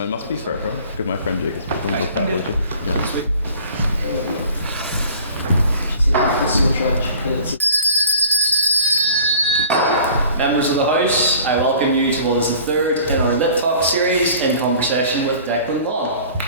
Mine must be started. Could my friend do it? Yeah, sweet. Members of the House, I welcome you to what is the third in our LitTalk series in conversation with Declan Lawn.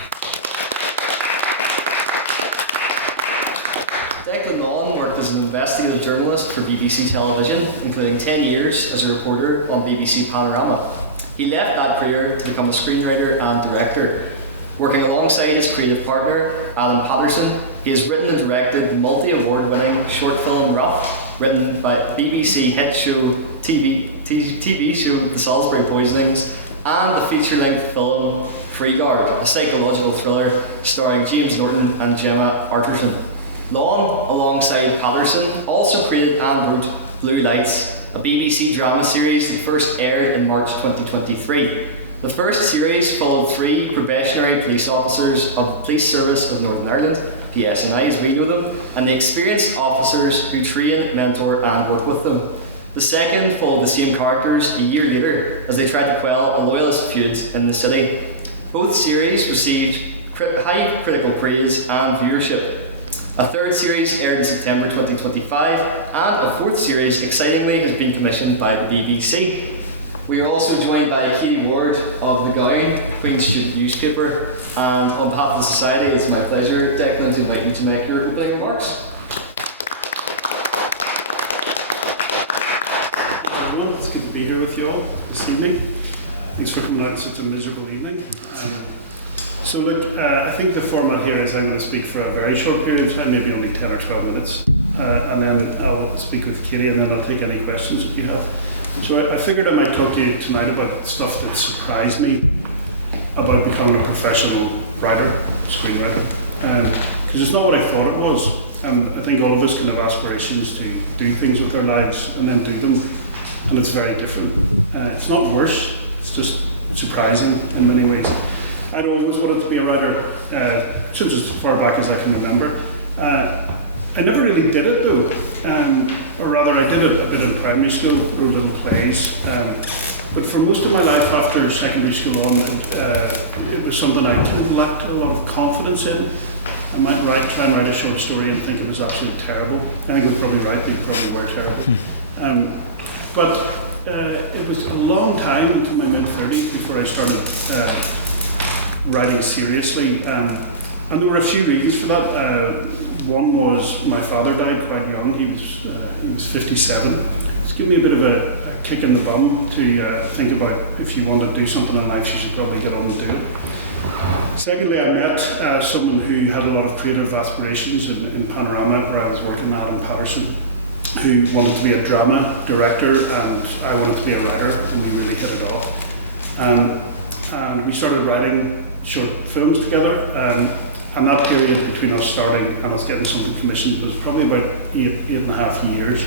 Declan Lawn worked as an investigative journalist for BBC Television, including 10 years as a reporter on BBC Panorama. He left that career to become a screenwriter and director. Working alongside his creative partner, Alan Patterson, he has written and directed the multi-award-winning short film Rough, written by BBC hit show TV show The Salisbury Poisonings, and the feature-length film Free Guard, a psychological thriller starring James Norton and Gemma Arterton. Lawn, alongside Patterson, also created and wrote Blue Lights, a BBC drama series that first aired in March 2023. The first series followed 3 probationary police officers of the Police Service of Northern Ireland, PSNI as we know them, and the experienced officers who train, mentor and work with them. The second followed the same characters a year later as they tried to quell a loyalist feud in the city. Both series received high critical praise and viewership. A third series aired in September 2025, and a fourth series, excitingly, has been commissioned by the BBC. We are also joined by Katie Ward of The Gown, Queen's Student newspaper, and on behalf of the Society, it's my pleasure, Declan, to invite you to make your opening remarks. Hello everyone, it's good to be here with you all this evening. Thanks for coming out on such a miserable evening. So look, I think the format here is I'm going to speak for a very short period of time, maybe only 10 or 12 minutes, and then I'll speak with Katie and then I'll take any questions that you have. So I figured I might talk to you tonight about stuff that surprised me about becoming a professional writer, screenwriter, because it's not what I thought it was. I think all of us can have aspirations to do things with our lives and then do them, and it's very different. It's not worse, it's just surprising in many ways. I'd always wanted to be a writer since as far back as I can remember. I never really did it though, or rather I did it a bit in primary school, wrote little plays, but for most of my life after secondary school on, it was something I kind of lacked a lot of confidence in. I might try and write a short story and think it was absolutely terrible. I think I was probably right, they probably were terrible. But it was a long time, into my mid-30s, before I started writing seriously, and there were a few reasons for that. One was my father died quite young. He was 57. It's given me a bit of a kick in the bum to think about if you want to do something in life, you should probably get on and do it. Secondly, I met someone who had a lot of creative aspirations in Panorama, where I was working, Alan Patterson, who wanted to be a drama director, and I wanted to be a writer, and we really hit it off. And we started writing short films together, and that period between us starting and us getting something commissioned was probably about eight and a half years.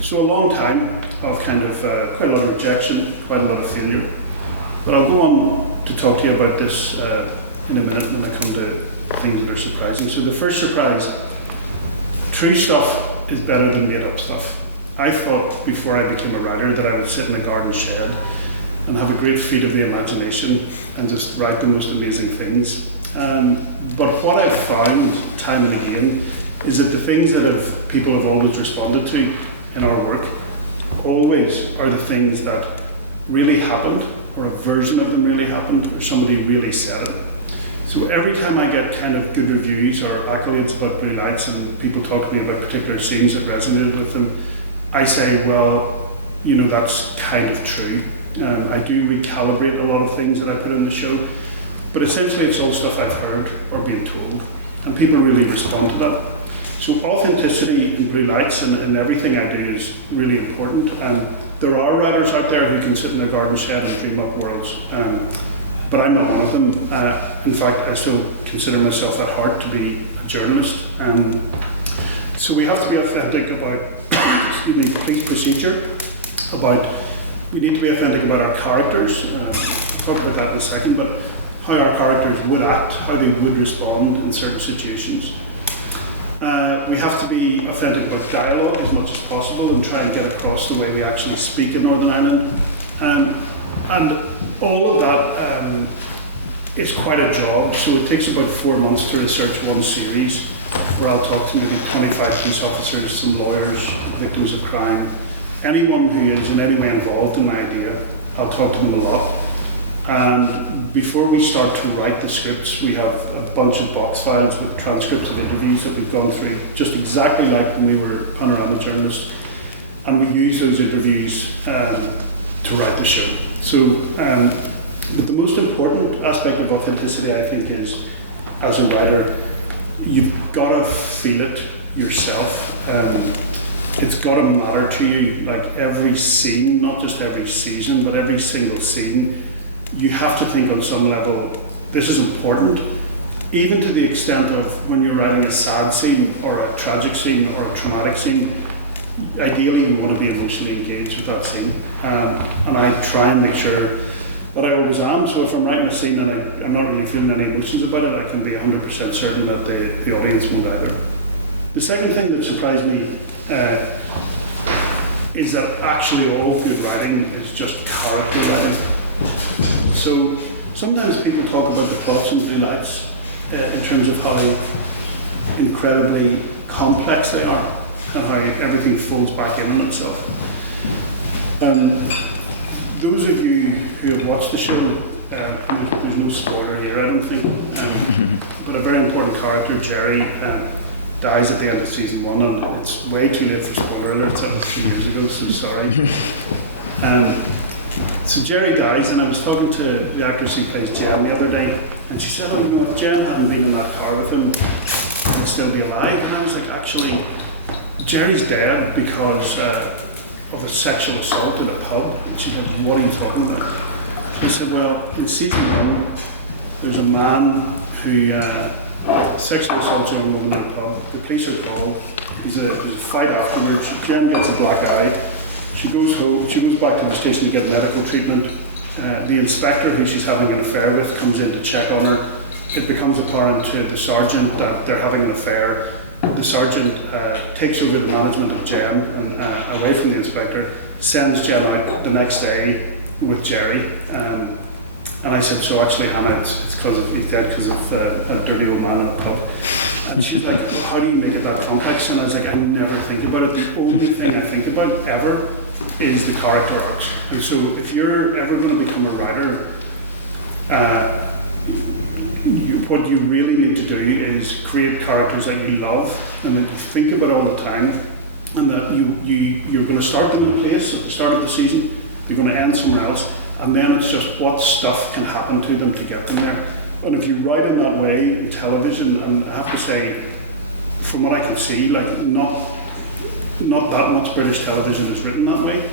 So a long time of kind of quite a lot of rejection, quite a lot of failure. But I'll go on to talk to you about this in a minute when I come to things that are surprising. So the first surprise, true stuff is better than made up stuff. I thought before I became a writer that I would sit in a garden shed and have a great feat of the imagination and just write the most amazing things. But what I've found time and again is that the things that people have always responded to in our work always are the things that really happened, or a version of them really happened, or somebody really said it. So every time I get kind of good reviews or accolades about Blue Lights and people talk to me about particular scenes that resonated with them, I say, well, you know, that's kind of true. I do recalibrate a lot of things that I put in the show, but essentially it's all stuff I've heard or been told, and people really respond to that. So authenticity in Blue Lights and everything I do is really important, and there are writers out there who can sit in their garden shed and dream up worlds, but I'm not one of them. In fact, I still consider myself at heart to be a journalist. So we have to be authentic about police procedure, we need to be authentic about our characters. I'll talk about that in a second, but how our characters would act, how they would respond in certain situations. We have to be authentic about dialogue as much as possible and try and get across the way we actually speak in Northern Ireland. And all of that it's quite a job. So it takes about 4 months to research one series, where I'll talk to maybe 25 police officers, some lawyers, victims of crime, anyone who is in any way involved in my idea. I'll talk to them a lot. And before we start to write the scripts, we have a bunch of box files with transcripts of interviews that we've gone through, just exactly like when we were panorama journalists. And we use those interviews to write the show. So, but the most important aspect of authenticity, I think, is as a writer, you've got to feel it yourself. It's got to matter to you, like every scene, not just every season, but every single scene. You have to think on some level, this is important, even to the extent of when you're writing a sad scene or a tragic scene or a traumatic scene, ideally you want to be emotionally engaged with that scene. And I try and make sure that I always am. So if I'm writing a scene and I'm not really feeling any emotions about it, I can be 100% certain that the audience won't either. The second thing that surprised me is that actually all good writing is just character writing. So sometimes people talk about the plots in Blue Lights in terms of how incredibly complex they are and how everything folds back in on itself. Those of you who have watched the show, there's no spoiler here, I don't think, but a very important character, Jerry, dies at the end of season 1, and it's way too late for spoiler alerts. That was 3 years ago, so sorry. So Jerry dies, and I was talking to the actress who plays Jen the other day, and she said, if Jen hadn't been in that car with him, he'd still be alive. And I was like, actually, Jerry's dead because of a sexual assault in a pub. And she said, what are you talking about? So I said, well, in season 1, there's a man who sexually assaults a young woman in a pub. The police are called. There's a fight afterwards. Jen gets a black eye. She goes home. She goes back to the station to get medical treatment. The inspector who she's having an affair with comes in to check on her. It becomes apparent to the sergeant that they're having an affair. The sergeant takes over the management of Jen and away from the inspector, sends Jen out the next day with Jerry. And I said, so actually, Hannah, it's because he's dead because of a dirty old man in a pub. And she's like, well, how do you make it that complex? And I was like, I never think about it. The only thing I think about ever is the character arcs. And so if you're ever going to become a writer, what you really need to do is create characters that you love and that you think about all the time, and that you're going to start them in a place at the start of the season, they're going to end somewhere else, and then it's just what stuff can happen to them to get them there. And if you write in that way in television, and I have to say, from what I can see, like not that much British television is written that way,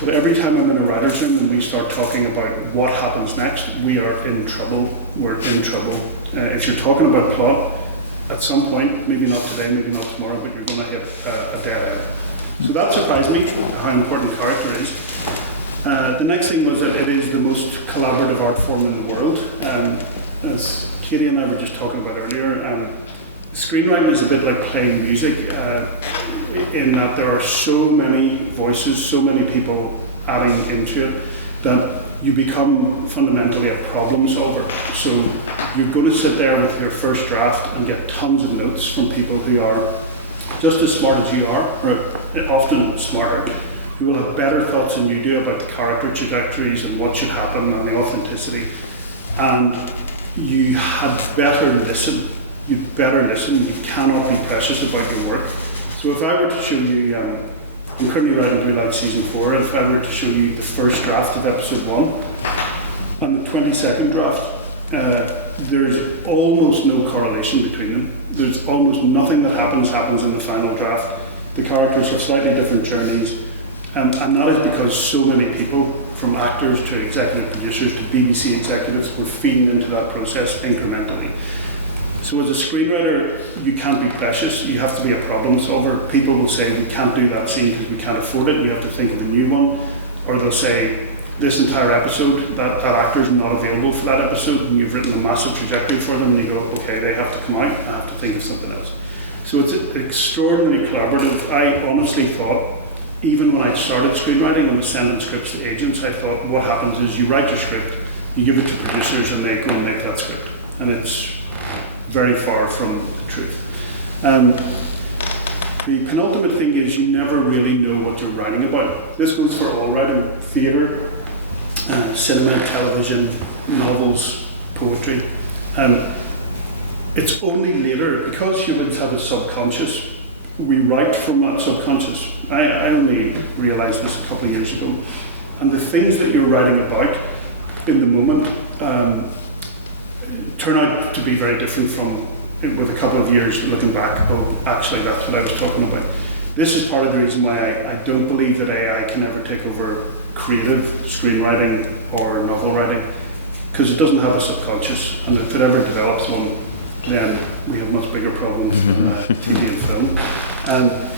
but every time I'm in a writer's room and we start talking about what happens next, we are in trouble. We're in trouble. If you're talking about plot, at some point, maybe not today, maybe not tomorrow, but you're going to hit a dead end. So that surprised me, how important character is. The next thing was that it is the most collaborative art form in the world. As Katie and I were just talking about earlier, screenwriting is a bit like playing music, in that there are so many voices, so many people adding into it, that you become fundamentally a problem solver. So you're going to sit there with your first draft and get tons of notes from people who are just as smart as you are, or often smarter, who will have better thoughts than you do about the character trajectories and what should happen and the authenticity. And you had better listen. You'd better listen. You cannot be precious about your work. So if I were to show you, I'm currently writing Blue Light Season 4, and if I were to show you the first draft of Episode 1 and the 22nd draft, there's almost no correlation between them. There's almost nothing that happens in the final draft. The characters have slightly different journeys, and that is because so many people, from actors to executive producers to BBC executives, were feeding into that process incrementally. So as a screenwriter, you can't be precious, you have to be a problem solver. People will say, we can't do that scene because we can't afford it, we have to think of a new one. Or they'll say, this entire episode, that actor's not available for that episode, and you've written a massive trajectory for them, and you go, okay, they have to come out, I have to think of something else. So it's extraordinarily collaborative. I honestly thought, even when I started screenwriting and was sending scripts to agents, I thought what happens is you write your script, You give it to producers and they go and make that script. And it's very far from the truth. The penultimate thing is you never really know what you're writing about. This goes for all writing: theatre, cinema, television, novels, poetry. It's only later, because humans have a subconscious, we write from that subconscious. I only realised this a couple of years ago. And the things that you're writing about in the moment turn out to be very different from, with a couple of years looking back, oh, actually that's what I was talking about. This is part of the reason why I don't believe that AI can ever take over creative screenwriting or novel writing, because it doesn't have a subconscious, and if it ever develops one, then we have much bigger problems than TV and film. And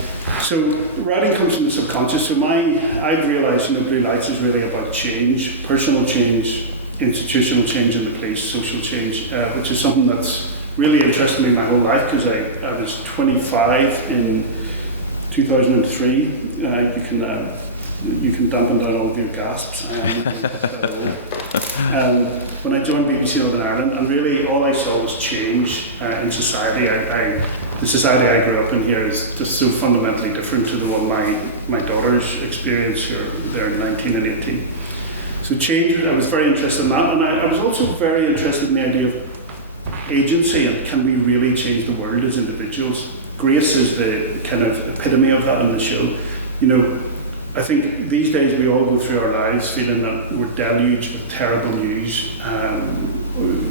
so writing comes from the subconscious. So I've realised Blue Lights is really about change, personal change, institutional change in the police, social change, which is something that's really interested me my whole life, because I was 25 in 2003. You can dampen down all of your gasps. I am that old. When I joined BBC Northern Ireland, and really all I saw was change in society. The society I grew up in here is just so fundamentally different to the one my daughters experience here. They're 19 and 18. So change, I was very interested in that, and I was also very interested in the idea of agency, and can we really change the world as individuals? Grace is the kind of epitome of that in the show. You know, I think these days we all go through our lives feeling that we're deluged with terrible news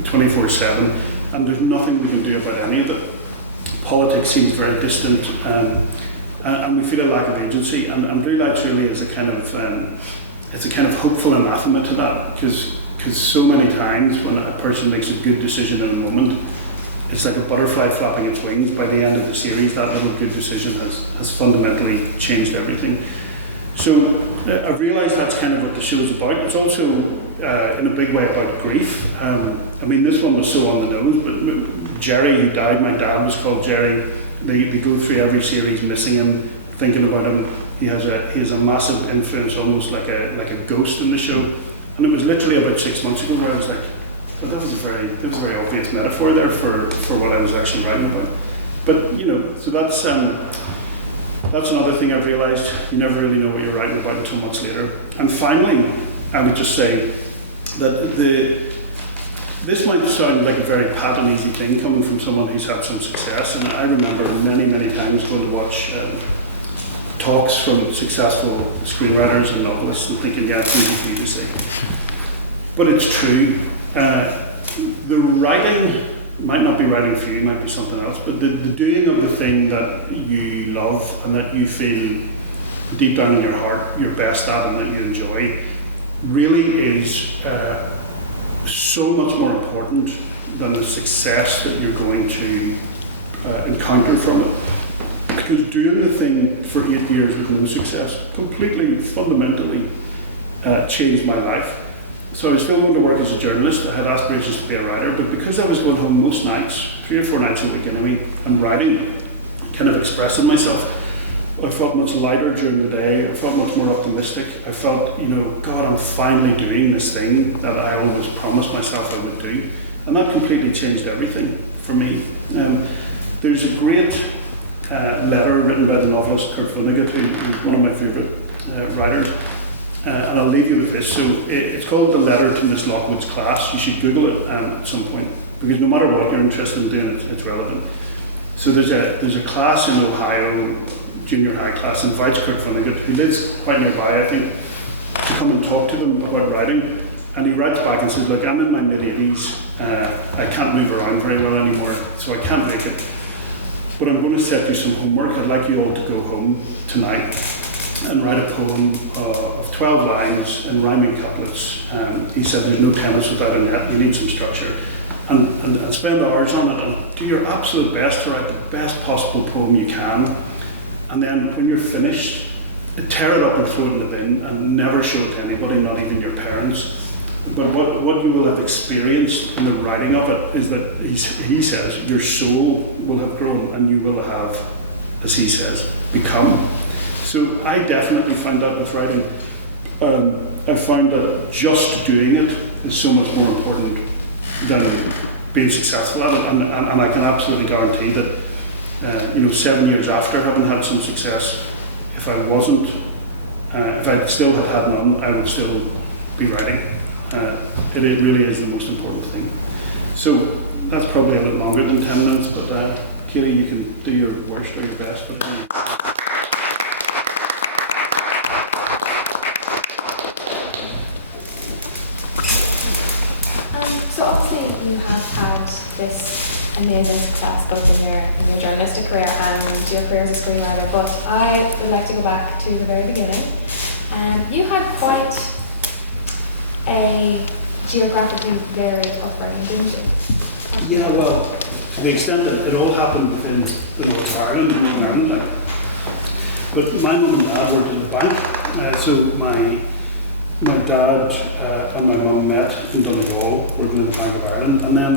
24/7, and there's nothing we can do about any of it. Politics seems very distant, and we feel a lack of agency. And Blue Lights really is a kind of hopeful anathema to that, because so many times when a person makes a good decision in a moment, it's like a butterfly flapping its wings. By the end of the series, that little good decision has fundamentally changed everything. So I've realised that's kind of what the show's about. It's also, in a big way, about grief. I mean, this one was so on the nose, but Jerry, who died, my dad was called Jerry. They go through every series missing him, thinking about him. He has a massive influence, almost like a ghost in the show. And it was literally about 6 months ago where I was like, well, that was a very obvious metaphor there for what I was actually writing about. But you know, so that's another thing I've realised. You never really know what you're writing about until much later. And finally, I would just say that this might sound like a very pat and easy thing coming from someone who's had some success. And I remember many, many times going to watch talks from successful screenwriters and novelists and thinking, yeah, it's easy for you to say. But it's true. The writing might not be writing for you, might be something else, but the doing of the thing that you love and that you feel deep down in your heart you're best at and that you enjoy really is so much more important than the success that you're going to encounter from it. Because doing the thing for 8 years with no success completely, fundamentally changed my life. So I was still going to work as a journalist. I had aspirations to be a writer, but because I was going home most nights, 3 or 4 nights a week anyway, and writing, kind of expressing myself, I felt much lighter during the day. I felt much more optimistic. I felt, you know, God, I'm finally doing this thing that I always promised myself I would do. And that completely changed everything for me. There's a great letter written by the novelist Kurt Vonnegut, who's one of my favourite writers. And I'll leave you with this. So it's called The Letter to Miss Lockwood's Class. You should Google it at some point, because no matter what you're interested in doing, it's relevant. So there's a class in Ohio, junior high class, invites Kurt Vonnegut, who lives quite nearby, I think, to come and talk to them about writing. And he writes back and says, look, I'm in my mid-80s. I can't move around very well anymore, so I can't make it. But I'm going to set you some homework. I'd like you all to go home tonight and write a poem of 12 lines in rhyming couplets. He said there's no tennis without a net, you need some structure. And spend hours on it and do your absolute best to write the best possible poem you can. And then when you're finished, tear it up and throw it in the bin and never show it to anybody, not even your parents. But what you will have experienced in the writing of it is that he says your soul will have grown and you will have, as he says, become. So I definitely find that with writing. I found that just doing it is so much more important than being successful at it. And I can absolutely guarantee that, 7 years after having had some success, if I wasn't, if I still had none, I would still be writing. It really is the most important thing. So that's probably a bit longer than 10 minutes, but Katie, you can do your worst or your best. But, So obviously you have had this amazing success both in your journalistic career and your career as a screenwriter, but I would like to go back to the very beginning. You had quite a geographically varied upbringing, didn't you? yeah, well, to the extent that it all happened within the North of Ireland, Northern Ireland, like. But my mum and dad worked in the bank, so my dad and my mum met in Donegal, working in the Bank of Ireland, and then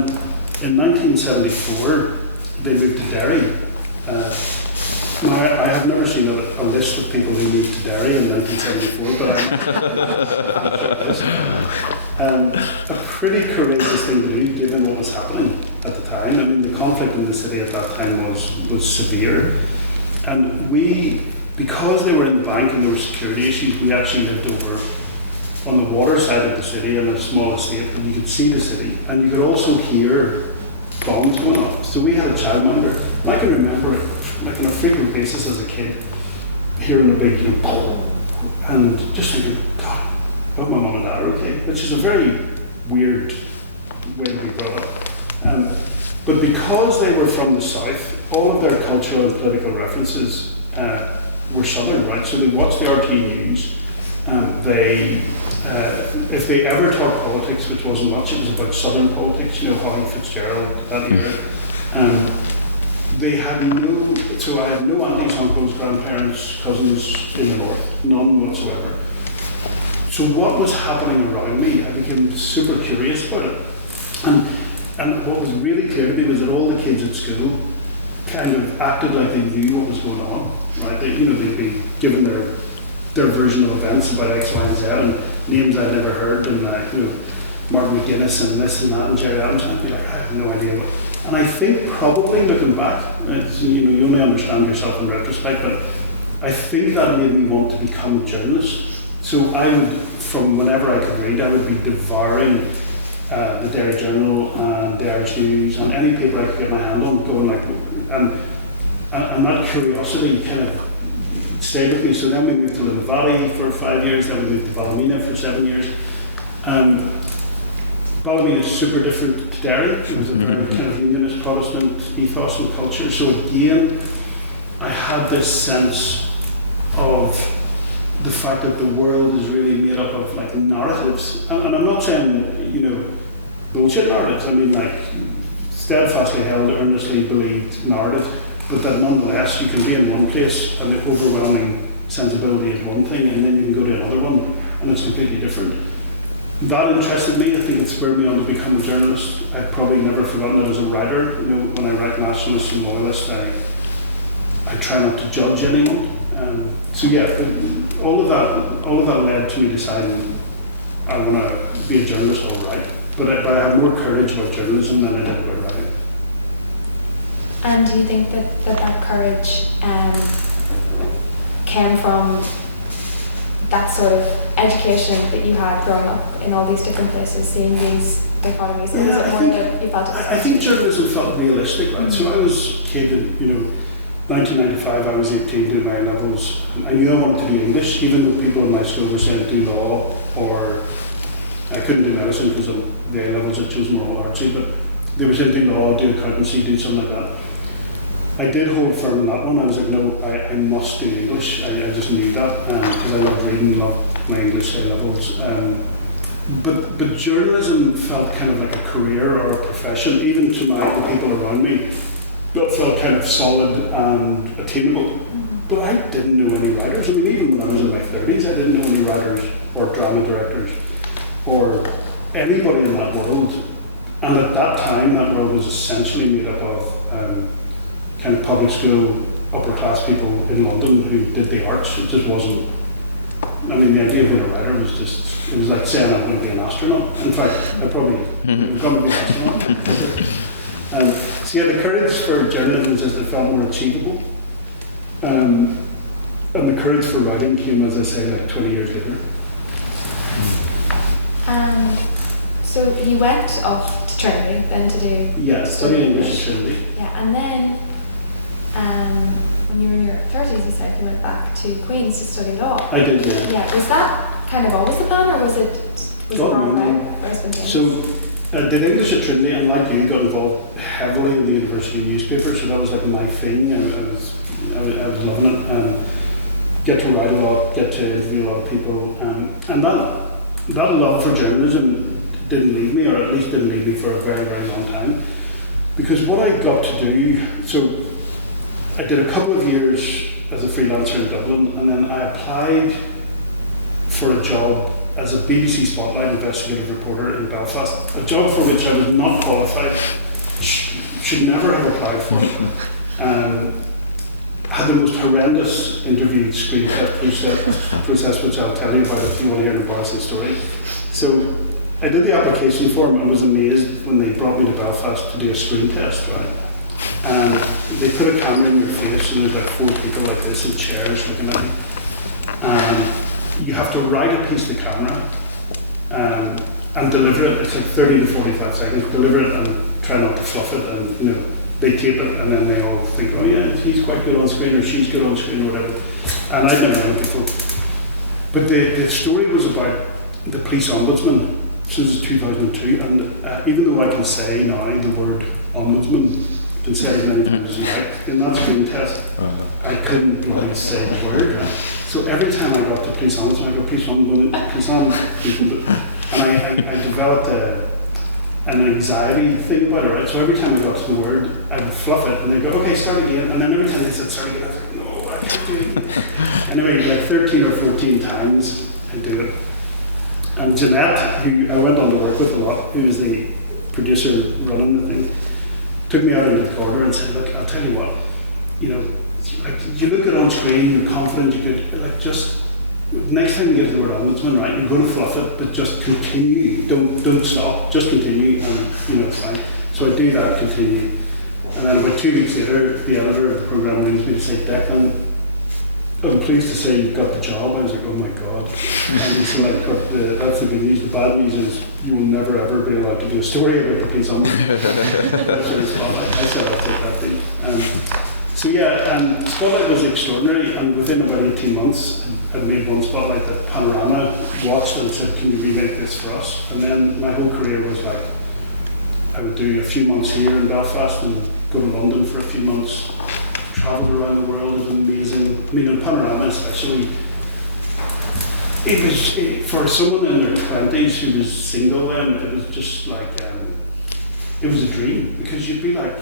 in 1974 they moved to Derry. I have never seen a list of people who moved to Derry in 1974, but a pretty courageous thing to do given what was happening at the time. I mean, the conflict in the city at that time was severe, and because they were in the bank and there were security issues, we actually lived over on the water side of the city in a small estate, and you could see the city, and you could also hear bombs going off. So we had a childminder, and I can remember it like on a frequent basis as a kid, hearing a big boom, and just thinking, God, I hope my mum and dad are okay, which is a very weird way to be brought up. But because they were from the south, all of their cultural and political references were southern, right? So they watched the RT news. If they ever talked politics, which wasn't much, it was about southern politics, Hawley Fitzgerald, that era. They had so I had no aunties, uncles, grandparents, cousins in the north, none whatsoever. So what was happening around me, I became super curious about it. And what was really clear to me was that all the kids at school kind of acted like they knew what was going on, right? They'd be given their version of events about X, Y, and Z, and names I'd never heard, and Martin McGuinness and this and that and Jerry Adams, and I'd be like, I have no idea what. And I think probably looking back, you only understand yourself in retrospect, but I think that made me want to become a journalist. So I would, from whenever I could read, I would be devouring the Derry Journal and the Irish News and any paper I could get my hand on, going like, and that curiosity kind of stayed with me. So then we moved to Little Valley for 5 years, then we moved to Ballymena for 7 years. Ballymena is super different to Derry. It was a very kind of unionist Protestant ethos and culture. So again, I had this sense of the fact that the world is really made up of like narratives. And I'm not saying, bullshit narratives. I mean, like steadfastly held, earnestly believed narratives, but that nonetheless you can be in one place and the overwhelming sensibility is one thing, and then you can go to another one and it's completely different. That interested me. I think it spurred me on to become a journalist. I've probably never forgotten it as a writer. When I write nationalists and loyalists, I try not to judge anyone. So yeah, all of that led to me deciding I want to be a journalist, all right. But I have more courage about journalism than I did about writing. And do you think that courage came from that sort of education that you had growing up in all these different places, seeing these dichotomies? Yeah, I think journalism felt realistic, right? So I was a kid in, 1995, I was 18 doing my A-levels. I knew I wanted to do English, even though people in my school were saying do law, or I couldn't do medicine because of the A-levels, I chose more artsy, but they were saying do law, do accountancy, do something like that. I did hold firm on that one. I was like, no, I must do English. I just knew that because I loved reading, loved my English A-levels. But journalism felt kind of like a career or a profession, even to the people around me. That felt kind of solid and attainable. But I didn't know any writers. I mean, even when I was in my 30s, I didn't know any writers or drama directors or anybody in that world. And at that time, that world was essentially made up of kind of public school, upper class people in London who did the arts. It just wasn't I mean, the idea of being a writer was just, it was like saying I'm going to be an astronaut. In fact, I probably am going to be an astronaut. So yeah, the courage for journalism was just it felt more achievable. And the courage for writing came, as I say, like 20 years later. So you went off to Trinity then to do... Yeah, studied English at Trinity. Yeah, and then when you were in your 30s, you said you went back to Queen's to study law. I did, yeah. Yeah, was that kind of always the plan, or was it wrong way or spontaneous? So I did English at Trinity, and like you, got involved heavily in the university newspaper, so that was like my thing. I was loving it. Get to write a lot, get to interview a lot of people, and that love for journalism didn't leave me, or at least didn't leave me for a very, very long time. Because what I got to do, so I did a couple of years as a freelancer in Dublin, and then I applied for a job as a BBC Spotlight investigative reporter in Belfast, a job for which I was not qualified, should never have applied for. Had the most horrendous interview screen test process, which I'll tell you about if you want to hear an embarrassing story. So I did the application form and was amazed when they brought me to Belfast to do a screen test, right? And they put a camera in your face, and there's like 4 people like this in chairs looking at you. And you have to write a piece to camera and deliver it. It's like 30 to 45 seconds. Deliver it and try not to fluff it. And they tape it, and then they all think, oh yeah, he's quite good on screen, or she's good on screen, or whatever. And I'd never done it before. But the story was about the police ombudsman since 2002, and even though I can say now the word ombudsman, I can say it as many times as you like, in that screen test, I couldn't bloody say the word. So every time I got to police ombudsman, I go, police ombudsman, police ombudsman, and I developed an anxiety thing about it, right? So every time I got to the word, I would fluff it, and they'd go, okay, start again. And then every time they said start again, I was like, no, I can't do it. Anyway, like 13 or 14 times, I do it. And Jeanette, who I went on to work with a lot, who was the producer running the thing, took me out into the corridor and said, look, I'll tell you what, like you look good on screen, you're confident, you could, like just, next time you get to the word ombudsman, right, you're going to fluff it, but just continue, don't stop, just continue, and it's fine. So I do that, continue. And then about 2 weeks later, the editor of the programme rings me to say, Declan, I'm pleased to say you've got the job. I was like, oh my God. And so like, that's the good news. The bad news is you will never ever be allowed to do a story about the police ombudsman. That's your spotlight. I said I'll take that thing. So yeah, Spotlight was extraordinary, and within about 18 months, I'd made one Spotlight that Panorama watched and said, can you remake this for us? And then my whole career was like, I would do a few months here in Belfast and go to London for a few months. Travelled around the world. It was amazing. I mean, in Panorama especially, it was, for someone in their 20s who was single then, it was just like, it was a dream, because you'd be like,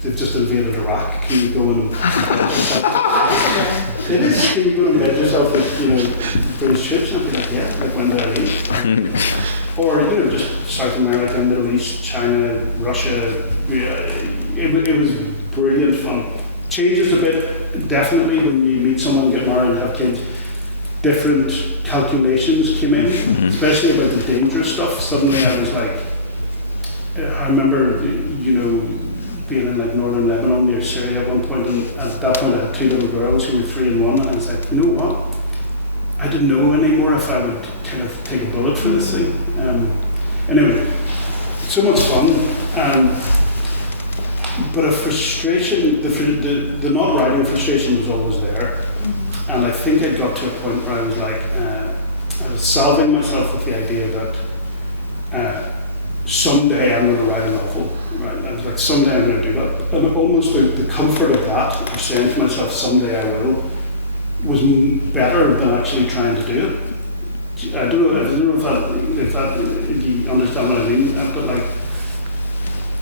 they've just invaded Iraq, can you go in and embed yourself? It is, can you go and embed yourself with, British troops? And I'd be like, yeah, like when do I leave? Or, just South America, Middle East, China, Russia. It was brilliant fun. Changes a bit, definitely, when you meet someone, get married and have kids. Different calculations came in, especially about the dangerous stuff. Suddenly I was like, I remember, being in like northern Lebanon near Syria at one point, and at that point I had 2 little girls who were 3 and 1, and I was like, you know what? I didn't know anymore if I would kind of take a bullet for this thing. Anyway, so much fun. But a frustration, the not writing frustration was always there. And I think I got to a point where I was like, I was salving myself with the idea that someday I'm going to write a novel, right? I was like, someday I'm going to do that. And almost the comfort of that, of saying to myself, someday I will, was better than actually trying to do it. I don't know if you understand what I mean, but like,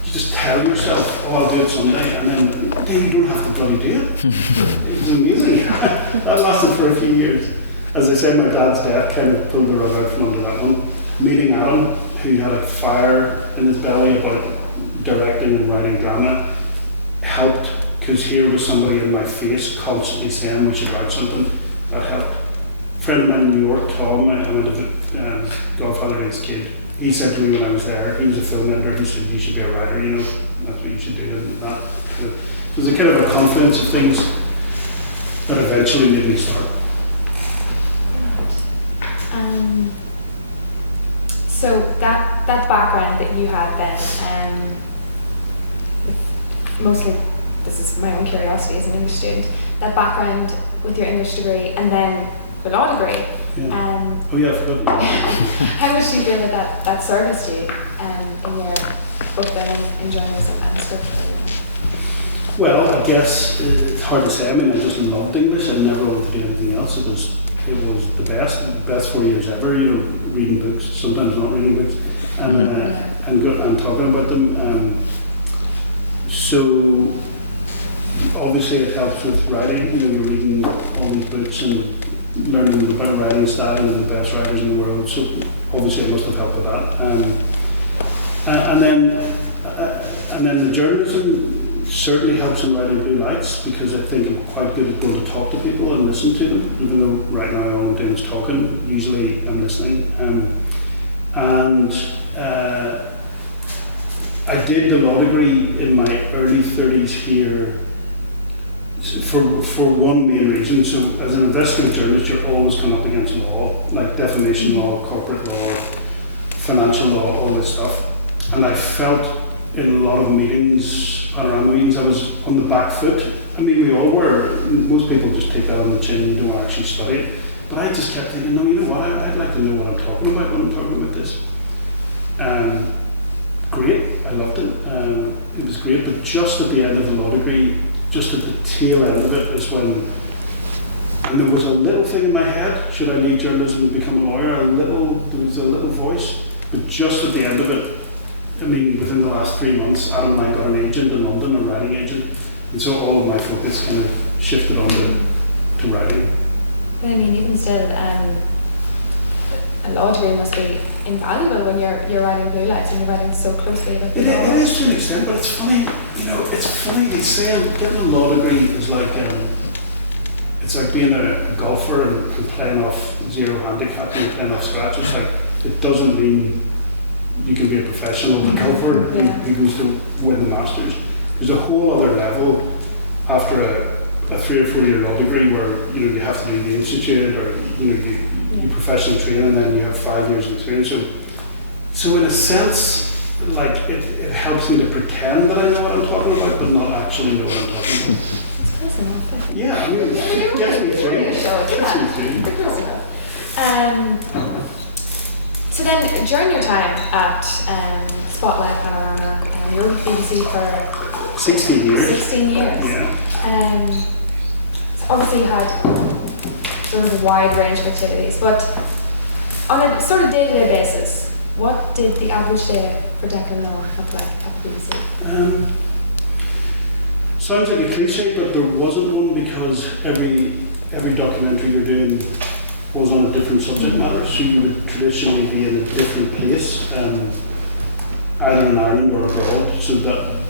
you just tell yourself, oh, I'll do it someday, and then you don't have to bloody do it. It was amazing. That lasted for a few years. As I said, my dad's death kind of pulled the rug out from under that one. Meeting Adam, who had a fire in his belly about directing and writing drama, helped, because here was somebody in my face constantly saying we should write something. That helped. friend of mine in New York, Tom, I went to Godfather Day's kid. He said to me when I was there, he was a film editor, he said, you should be a writer, you know, that's what you should do. And that kind of, it was a kind of a confidence of things that eventually made me start. So that background that you had then, mostly, this is my own curiosity as an English student, that background with your English degree and then the law degree. Yeah. Oh yeah, I forgot. How much do you feel that serviced you in your book learning in journalism and scripture? Well, I guess it's hard to say. I mean, I just loved English. I never wanted to do anything else. It was the best 4 years ever. You know, reading books, sometimes not reading books, and talking about them. So obviously it helps with writing. You know, you're reading all these books and learning about writing style and the best writers in the world. So obviously it must have helped with that. And then the journalism certainly helps in writing Blue Lights, because I think I'm quite good at going to talk to people and listen to them, even though right now all I'm doing is talking. Usually I'm listening. I did the law degree in my early 30s here for one main reason. So as an investigative journalist, you're always coming up against law, like defamation law, corporate law, financial law, all this stuff. And I felt in a lot of meetings, panorama meetings, I was on the back foot. I mean, we all were. Most people just take that on the chin, you don't actually study it. But I just kept thinking, no, you know what, I'd like to know what I'm talking about when I'm talking about this. Great, I loved it. It was great, but just at the end of the law degree, just at the tail end of it is when, and there was a little thing in my head, should I leave journalism and become a lawyer? There was a little voice, but just at the end of it, I mean, within the last 3 months, Adam and I got an agent in London, a writing agent, and so all of my focus kind of shifted on to writing. But I mean, even still, a law degree must be invaluable when you're writing Blue Lights and you're writing so closely about the law. It is to an extent, but it's funny, you know, it's funny, they say getting a law degree is like, it's like being a golfer and playing off zero handicap and playing off scratch. It's like, it doesn't mean you can be a professional golfer who goes to win the Masters. There's a whole other level after a 3 or 4 year law degree where, you know, you have to do the institute, or, you know, you professional train, and then you have 5 years of experience. So in a sense, like, it helps me to pretend that I know what I'm talking about, but not actually know what I'm talking about. It's close enough, I think. Yeah, I mean, it gets me through. Close enough. So then, during your time at Spotlight Panorama, you were with BBC for 16 years. 16 years. Yeah. So obviously you had sort of a wide range of activities, but on a sort of day-to-day basis, what did the average day for Declan Lawn look like at the BBC? Sounds like a cliche, but there wasn't one, because every documentary you're doing was on a different subject matter, so you would traditionally be in a different place, either in Ireland or abroad, so there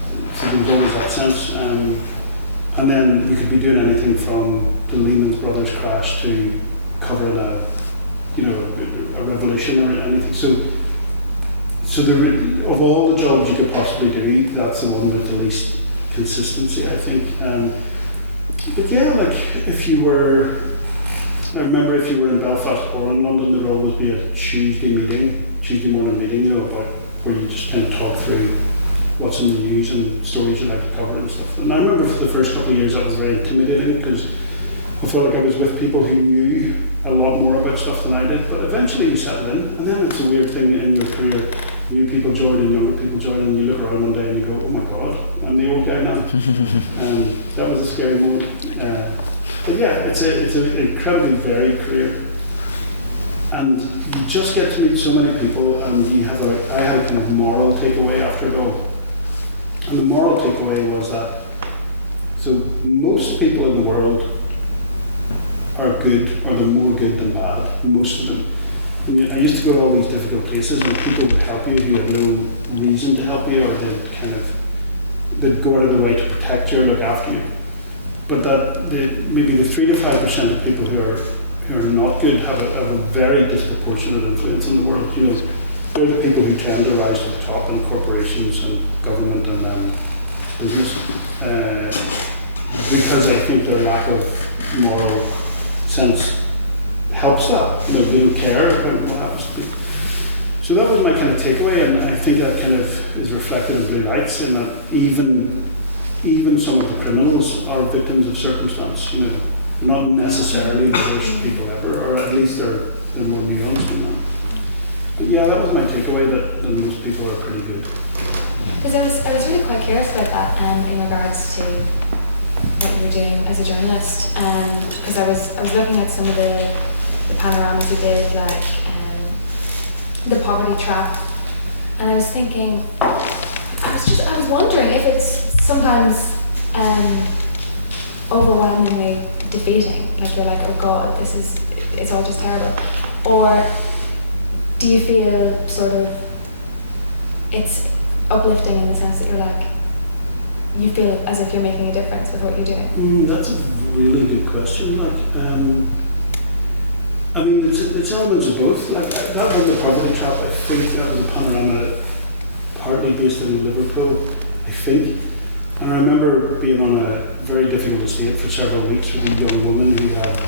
was always that sense. And then you could be doing anything from the Lehman Brothers crash to covering a revolution or anything. So of all the jobs you could possibly do, that's the one with the least consistency, I think. But yeah, like I remember if you were in Belfast or in London, there'd always be a Tuesday morning meeting, you know, about where you just kind of talk through what's in the news and stories you like to cover and stuff. And I remember for the first couple of years that was very intimidating, because I felt like I was with people who knew a lot more about stuff than I did, but eventually you settle in, and then it's a weird thing in your career. New people join and younger people join, and you look around one day and you go, oh my God, I'm the old guy now. And that was a scary moment. But yeah, it's an incredibly varied career. And you just get to meet so many people, and I had a kind of moral takeaway after it all. And the moral takeaway was that, so most people in the world are good, or they're more good than bad, most of them. And I used to go to all these difficult places, and people would help you who had no reason to help you, or they'd go out of their way to protect you or look after you. But that maybe the 3 to 5% of people who who are not good have a very disproportionate influence in the world. You know, they're the people who tend to rise to the top in corporations and government and business, because I think their lack of moral sense helps that. You know, they don't care about what happens to people. So that was my kind of takeaway, and I think that kind of is reflected in Blue Lights, in that even some of the criminals are victims of circumstance. You know, not necessarily the worst people ever, or at least they're more nuanced than that. But yeah, that was my takeaway, that most people are pretty good. Because I was really quite curious about that in regards to what you were doing as a journalist, because I was looking at some of the panoramas you did, like the poverty trap, and I was thinking, I was wondering if it's sometimes overwhelmingly defeating, like you're like, oh God, it's all just terrible, or do you feel sort of it's uplifting in the sense that you're like, you feel as if you're making a difference with what you're doing? That's a really good question. I mean, it's elements of both. Like that one, the poverty trap, I think that was a panorama partly based in Liverpool, I think. And I remember being on a very difficult estate for several weeks with a young woman who had,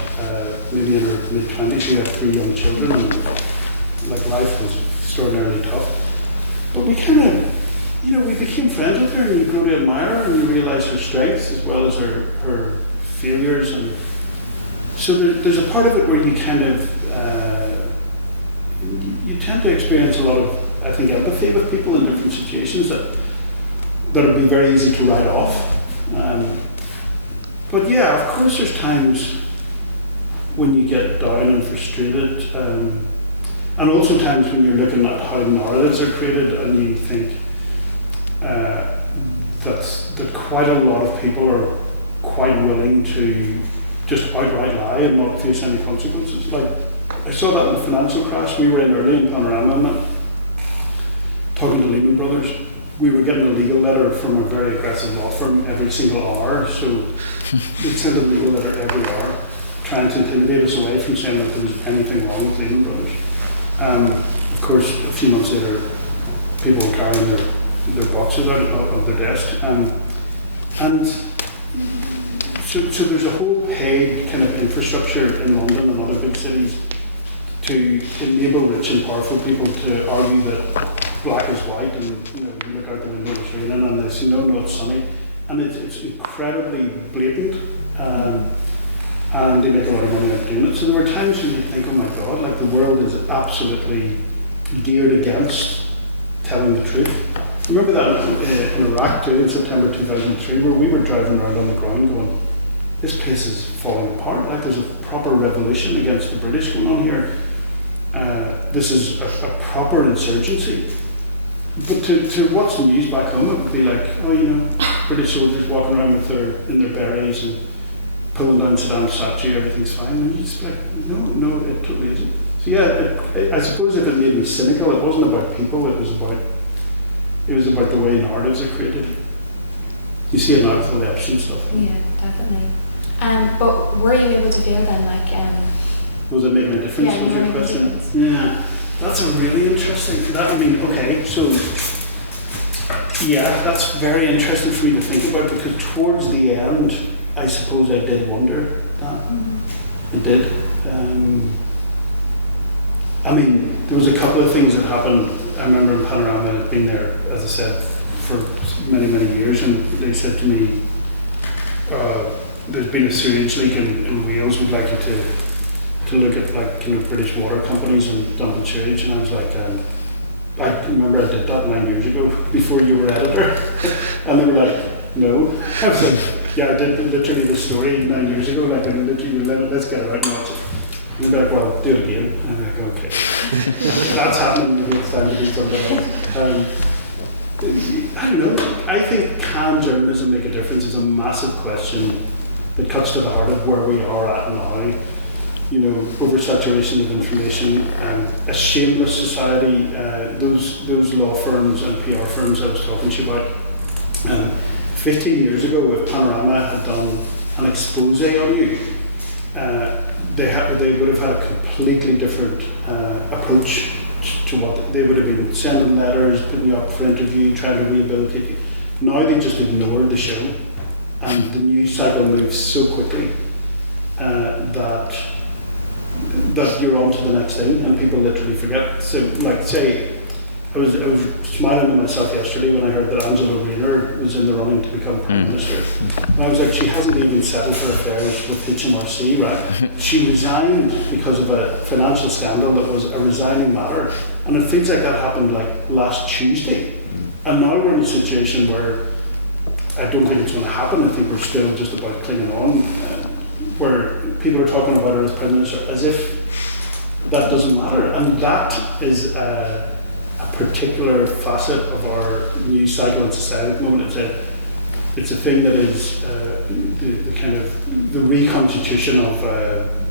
maybe in her mid-20s, she had 3 young children, and like life was extraordinarily tough. But we kind of, you know, we became friends with her, and you grow to admire her, and you realise her strengths as well as her failures. And so there's a part of it where you kind of, you tend to experience a lot of, I think, empathy with people in different situations that would be very easy to write off. But yeah, of course there's times when you get down and frustrated, and also times when you're looking at how narratives are created and you think that quite a lot of people are quite willing to just outright lie and not face any consequences. Like, I saw that in the financial crash. We were in early in Panorama and that, talking to Lehman Brothers. We were getting a legal letter from a very aggressive law firm every single hour, so they'd send a legal letter every hour, trying to intimidate us away from saying that there was anything wrong with Lehman Brothers. Of course, a few months later, people were carrying their boxes out of their desk. So there's a whole paid kind of infrastructure in London and other big cities to enable rich and powerful people to argue that black is white, and you know, you look out the window, it's raining, and they say, no, it's sunny. And it's incredibly blatant, and they make a lot of money out of doing it. So there were times when you think, oh my God, like the world is absolutely geared against telling the truth. I remember that in Iraq too, in September 2003, where we were driving around on the ground going, this place is falling apart, like there's a proper revolution against the British going on here. This is a proper insurgency. But to watch the news back home, it would be like, oh, you know, British soldiers walking around in their berets and pulling down Saddam's statue, everything's fine. And you just be like, no, it totally isn't. So yeah, I suppose if it made me cynical, it wasn't about people, it was about the way narratives are created. You see it now with all the Epstein stuff. Yeah, definitely. But were you able to feel then, like... Was it making a difference, was your question? Yeah, that's a really interesting... I mean, okay, so... Yeah, that's very interesting for me to think about, because towards the end, I suppose I did wonder that. Mm-hmm. I did. I mean, there was a couple of things that happened. I remember in Panorama, I'd been there, as I said, for many, many years, and they said to me, there's been a sewage leak in Wales, we'd like you to look at like kind of British water companies and dumping sewage. And I was like, I remember I did that 9 years ago, before you were editor. And they were like, no. I was like, yeah, I did literally the story 9 years ago, like, and literally, let's get it out and watch it. And they'd be like, well, do it again. And I'm like, okay. That's happening, maybe it's time to do something else. I don't know. I think, can journalism make a difference is a massive question that cuts to the heart of where we are at now. You know, oversaturation of information, a shameless society, those law firms and PR firms I was talking to you about. 15 years ago, if Panorama had done an expose on you, they would have had a completely different approach to what they would have been sending letters, putting you up for interview, trying to rehabilitate you. Now they just ignored the show, and the news cycle moves so quickly that you're on to the next thing, and people literally forget. So, like, say, I was smiling to myself yesterday when I heard that Angela Rayner was in the running to become Prime Minister. And I was like, she hasn't even settled her affairs with HMRC, right? She resigned because of a financial scandal that was a resigning matter. And it feels like that happened like last Tuesday. And now we're in a situation where I don't think it's going to happen. I think we're still just about clinging on, where people are talking about her as Prime Minister as if that doesn't matter. And that is a particular facet of our news cycle in society at the moment. It's a thing that is the kind of the reconstitution of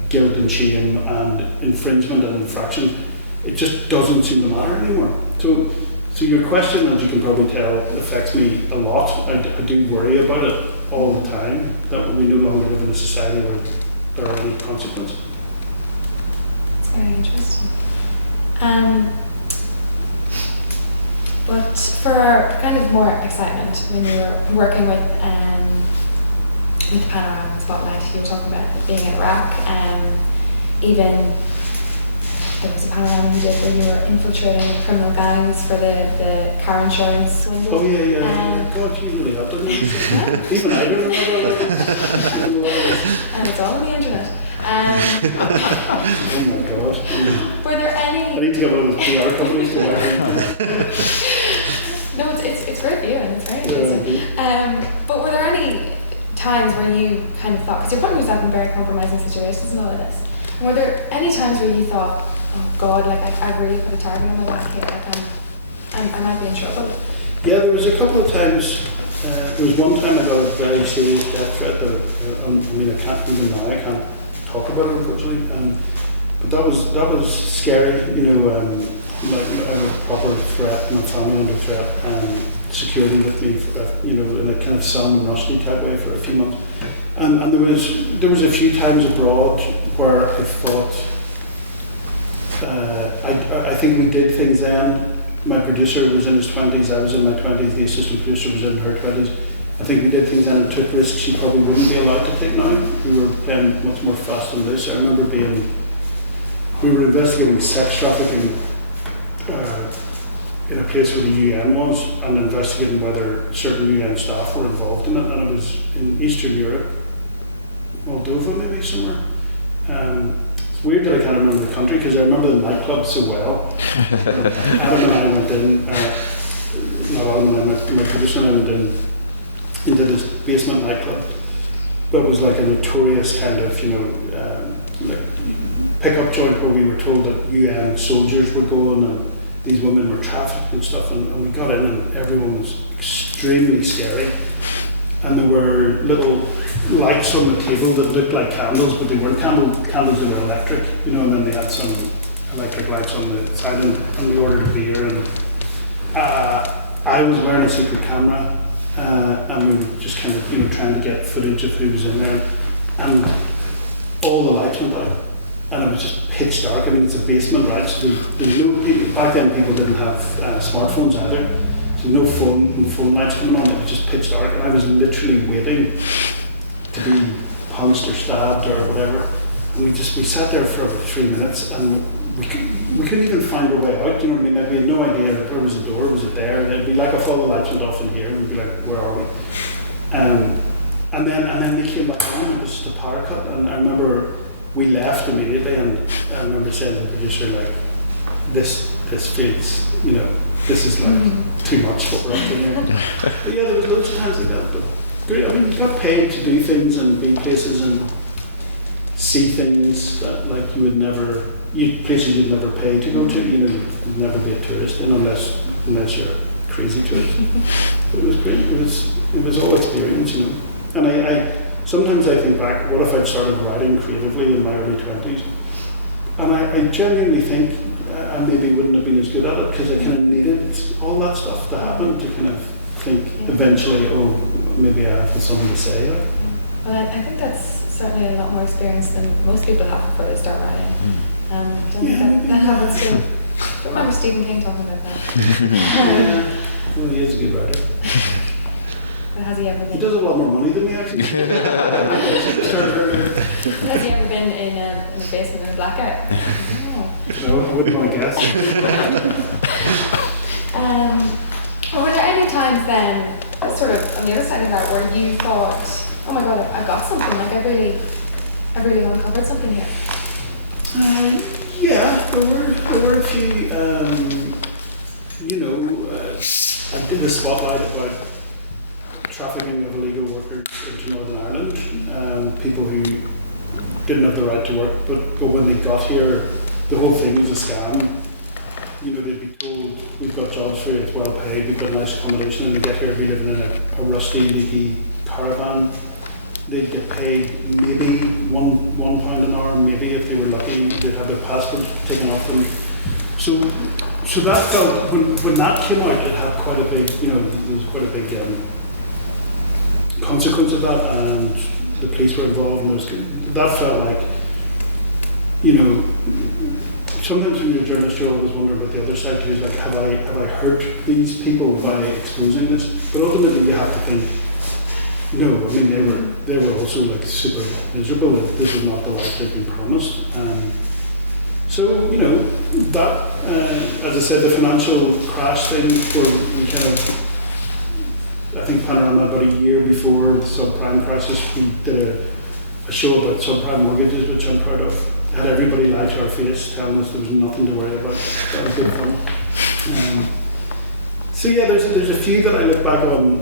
guilt and shame and infringement and infraction. It just doesn't seem to matter anymore. So your question, as you can probably tell, affects me a lot. I do worry about it all the time, that we no longer live in a society where there are any consequences. It's very interesting. But for kind of more excitement, when you were working with Panorama Spotlight, you were talking about being in Iraq, even there was a panorama you did where you were infiltrating criminal gangs for the car insurance swindle. Oh yeah. God, you really have done this. Even I don't remember all of this. And it's all on the internet. Oh my God. Were there any... I need to get one of those PR companies to work. No, it's great view and it's very amazing. But were there any times where you kind of thought, because you're putting yourself in very compromising situations and all of this, were there any times where you thought, oh God, like I've really put a target on my back here, like I might be in trouble? Yeah, there was a couple of times. There was one time I got a very serious death threat that I can't even now. I can't talk about it, unfortunately. But that was scary. Like a proper threat, my family under threat, security with me, in a kind of Salman Rushdie type way for a few months. And there was a few times abroad where I thought, I think we did things then. My producer was in his 20s, I was in my 20s, the assistant producer was in her 20s. I think we did things then and took risks she probably wouldn't be allowed to take now. We were playing much more fast and loose. I remember we were investigating sex trafficking in a place where the UN was, and investigating whether certain UN staff were involved in it, and it was in Eastern Europe, Moldova maybe somewhere. It's weird that I can't remember the country because I remember the nightclub so well. Adam and I went in, not Adam and I, my producer and I went into this basement nightclub that was like a notorious kind of, like pickup joint where we were told that UN soldiers were going and these women were trafficked and stuff, and we got in and everyone was extremely scary. And there were little lights on the table that looked like candles, but they weren't candles, they were electric, and then they had some electric lights on the side, and we ordered a beer, and I was wearing a secret camera, and we were just kind of, trying to get footage of who was in there, and all the lights went out. And it was just pitch dark. I mean, it's a basement, right? So there's no, back then people didn't have smartphones either. So no phone lights coming on. It was just pitch dark. And I was literally waiting to be punched or stabbed or whatever. And we sat there for about 3 minutes, and we couldn't even find our way out. Do you know what I mean? Like, we had no idea where was the door. Was it there? And it'd be like if all the lights went off in here. We'd be like, where are we? And then they came back on. It was just a power cut. And I remember we left immediately, and I remember saying to the producer, like, this feels, this is like too much what we're up to here. But yeah, there was loads of times like that. But great. I mean, you got paid to do things and be places and see things that like places you'd never pay to go to. You'd never be a tourist in unless you're a crazy tourist. But it was great. It was all experience, And I sometimes I think back, what if I'd started writing creatively in my early 20s? And I genuinely think I maybe wouldn't have been as good at it because I kind of needed all that stuff to happen to kind of think eventually, maybe I have something to say. Well, I think that's certainly a lot more experience than most people have before they start writing. I don't think that happens too. I remember Stephen King talking about that. Yeah, well, he is a good writer. But has he ever been? He does have a lot more money than me, actually. Started earlier. Has he ever been in the basement in a blackout? No. No, I wouldn't want to guess. Or were there any times then, sort of on the other side of that, where you thought, oh my god, I got something, like I really uncovered something here? Yeah, there were a few, I did a spotlight about trafficking of illegal workers into Northern Ireland, people who didn't have the right to work, but when they got here, the whole thing was a scam. You know, they'd be told, we've got jobs for you, it's well paid, we've got nice accommodation, and they get here, be living in a rusty, leaky caravan. They'd get paid maybe £1 an hour, maybe if they were lucky, they'd have their passport taken off them. So that felt, when that came out, it had quite a big, there was quite a big consequence of that, and the police were involved, and that felt like, sometimes when you're a journalist, you always wonder about the other side too, is like, have I hurt these people by exposing this? But ultimately you have to think, no, I mean, they were also like super miserable, that this was not the life they'd been promised. So, that, as I said, the financial crash thing, where we kind of, I think Panorama about a year before the subprime crisis, we did a show about subprime mortgages, which I'm proud of. Had everybody lie to our face, telling us there was nothing to worry about. That was good fun. So yeah, there's a few that I look back on.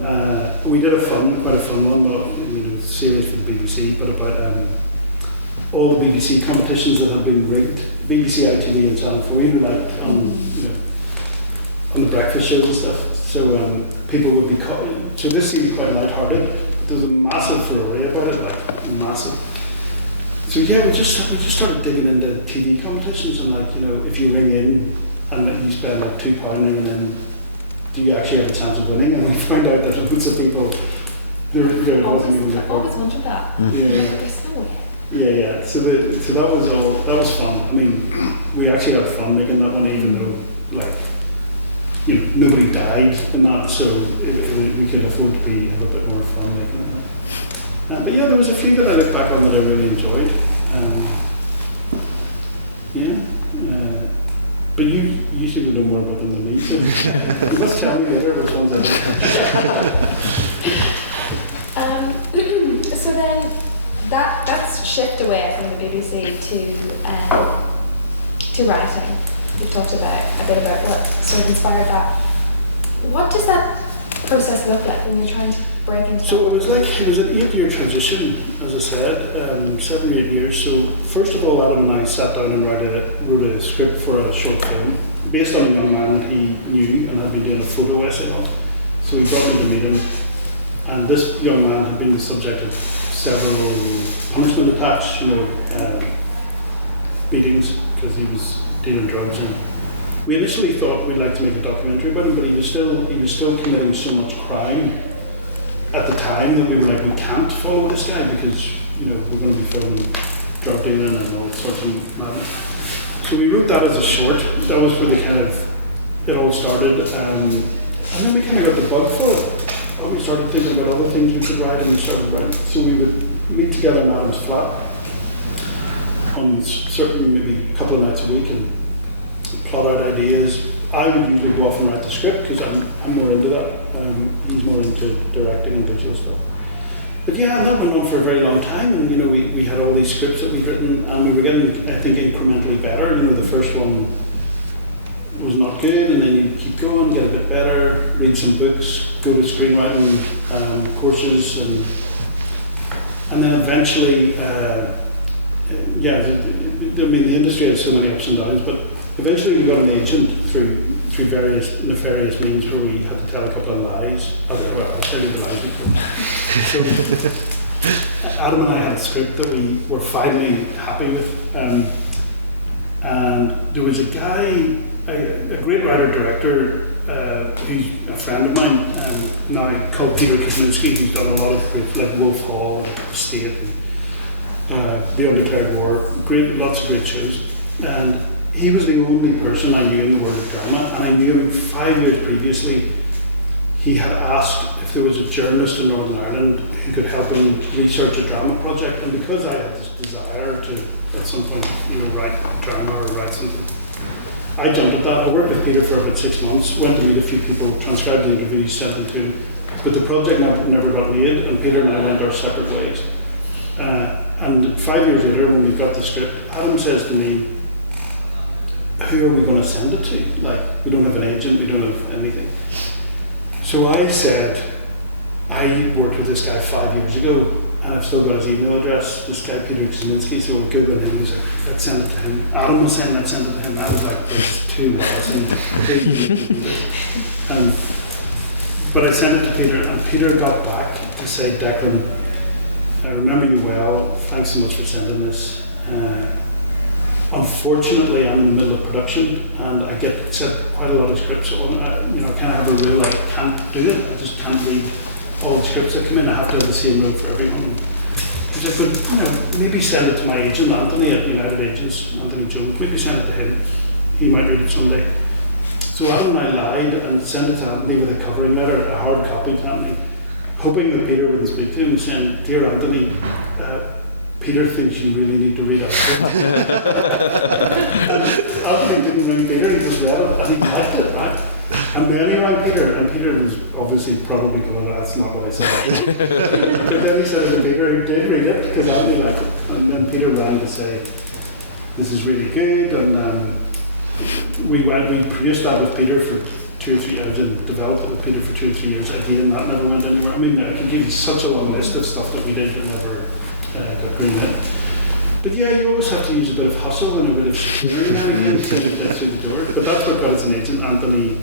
We did quite a fun one, but it was serious for the BBC, but about all the BBC competitions that have been rigged, BBC, ITV, and Channel 4, like on the breakfast shows and stuff. So people would be so this seemed quite light-hearted, but there was a massive furore about it, like massive. So yeah, we just started digging into TV competitions, and if you ring in and you spend like £2 ringing in, do you actually have a chance of winning? And we found out that loads of people, there wasn't even I always wondered that. Yeah. There's no way. Yeah. So that was fun. I mean, we actually had fun making that one, even though nobody died in that, so we could afford to have a bit more fun making it. But yeah, there was a few that I look back on that I really enjoyed. But you seem to know more about them than me, so you must tell me later which ones I did. So then, that's shift away from the BBC to writing. You talked a bit about what sort of inspired that. What does that process look like when you're trying to break into? So it was an 8-year transition, as I said, 7 or 8 years. So first of all, Adam and I sat down and wrote a script for a short film based on a young man that he knew and had been doing a photo essay on. So he brought me to meet him, and this young man had been the subject of several punishment attacks, beatings, because he was dealing drugs. And we initially thought we'd like to make a documentary about him, but he was still committing so much crime at the time that we were like, we can't follow this guy because we're going to be filming drug dealing and all sorts of madness. So we wrote that as a short. That was where it all started, and then we kind of got the bug for it. And we started thinking about other things we could write, and we started writing. So we would meet together in Adam's flat on certain, maybe a couple of nights a week, and plot out ideas. I would usually go off and write the script because I'm more into that. He's more into directing and visual stuff. But yeah, and that went on for a very long time, and we had all these scripts that we'd written, and we were getting, I think, incrementally better. The first one was not good, and then you'd keep going, get a bit better, read some books, go to screenwriting courses, and then eventually, the industry has so many ups and downs, but eventually we got an agent through various nefarious means where we had to tell a couple of lies. I'll tell you the lies we told. So Adam and I had a script that we were finally happy with, and there was a guy, a great writer-director, who's a friend of mine now, called Peter Kosminski, who's done a lot of groups like Wolf Hall and State. The Undeclared War, lots of great shows. And he was the only person I knew in the world of drama, and I knew him 5 years previously. He had asked if there was a journalist in Northern Ireland who could help him research a drama project, and because I had this desire to, at some point, write drama or write something, I jumped at that. I worked with Peter for about 6 months, went to meet a few people, transcribed the interviews, sent them to him, but the project never got made, and Peter and I went our separate ways. And 5 years later, when we got the script, Adam says to me, who are we going to send it to? We don't have an agent, we don't have anything. So I said, I worked with this guy 5 years ago, and I've still got his email address, this guy Peter Kaczynski, so we Googled him, he was like, let's send it to him. Adam was saying, let's send it to him. I was like, there's too much. But I sent it to Peter, and Peter got back to say, Declan, I remember you well, thanks so much for sending this. Unfortunately, I'm in the middle of production, and I get sent quite a lot of scripts on. I kind of have a rule, I can't do it. I just can't read all the scripts that come in. I have to have the same rule for everyone. He said, but maybe send it to my agent, Anthony, at United Agents, Anthony Jones. Maybe send it to him. He might read it someday. So Adam and I lied and sent it to Anthony with a covering letter, a hard copy to Anthony, hoping that Peter wouldn't speak to him, saying, Dear Anthony, Peter thinks you really need to read our script. And Anthony didn't ring Peter, he just read it, and he liked it, right? And then he rang Peter, and Peter was obviously probably going, that's not what I said. But then he said it to Peter, who did read it, because Anthony liked it. And then Peter rang to say, this is really good, and we produced that with Peter for 2 or 3 years, and developed it with Peter for 2 or 3 years. Again, that never went anywhere. I mean, I can give you such a long list of stuff that we did that never got greenlit. But yeah, you always have to use a bit of hustle and a bit of chicanery now and again to get through the door. But that's what got us an agent. Anthony,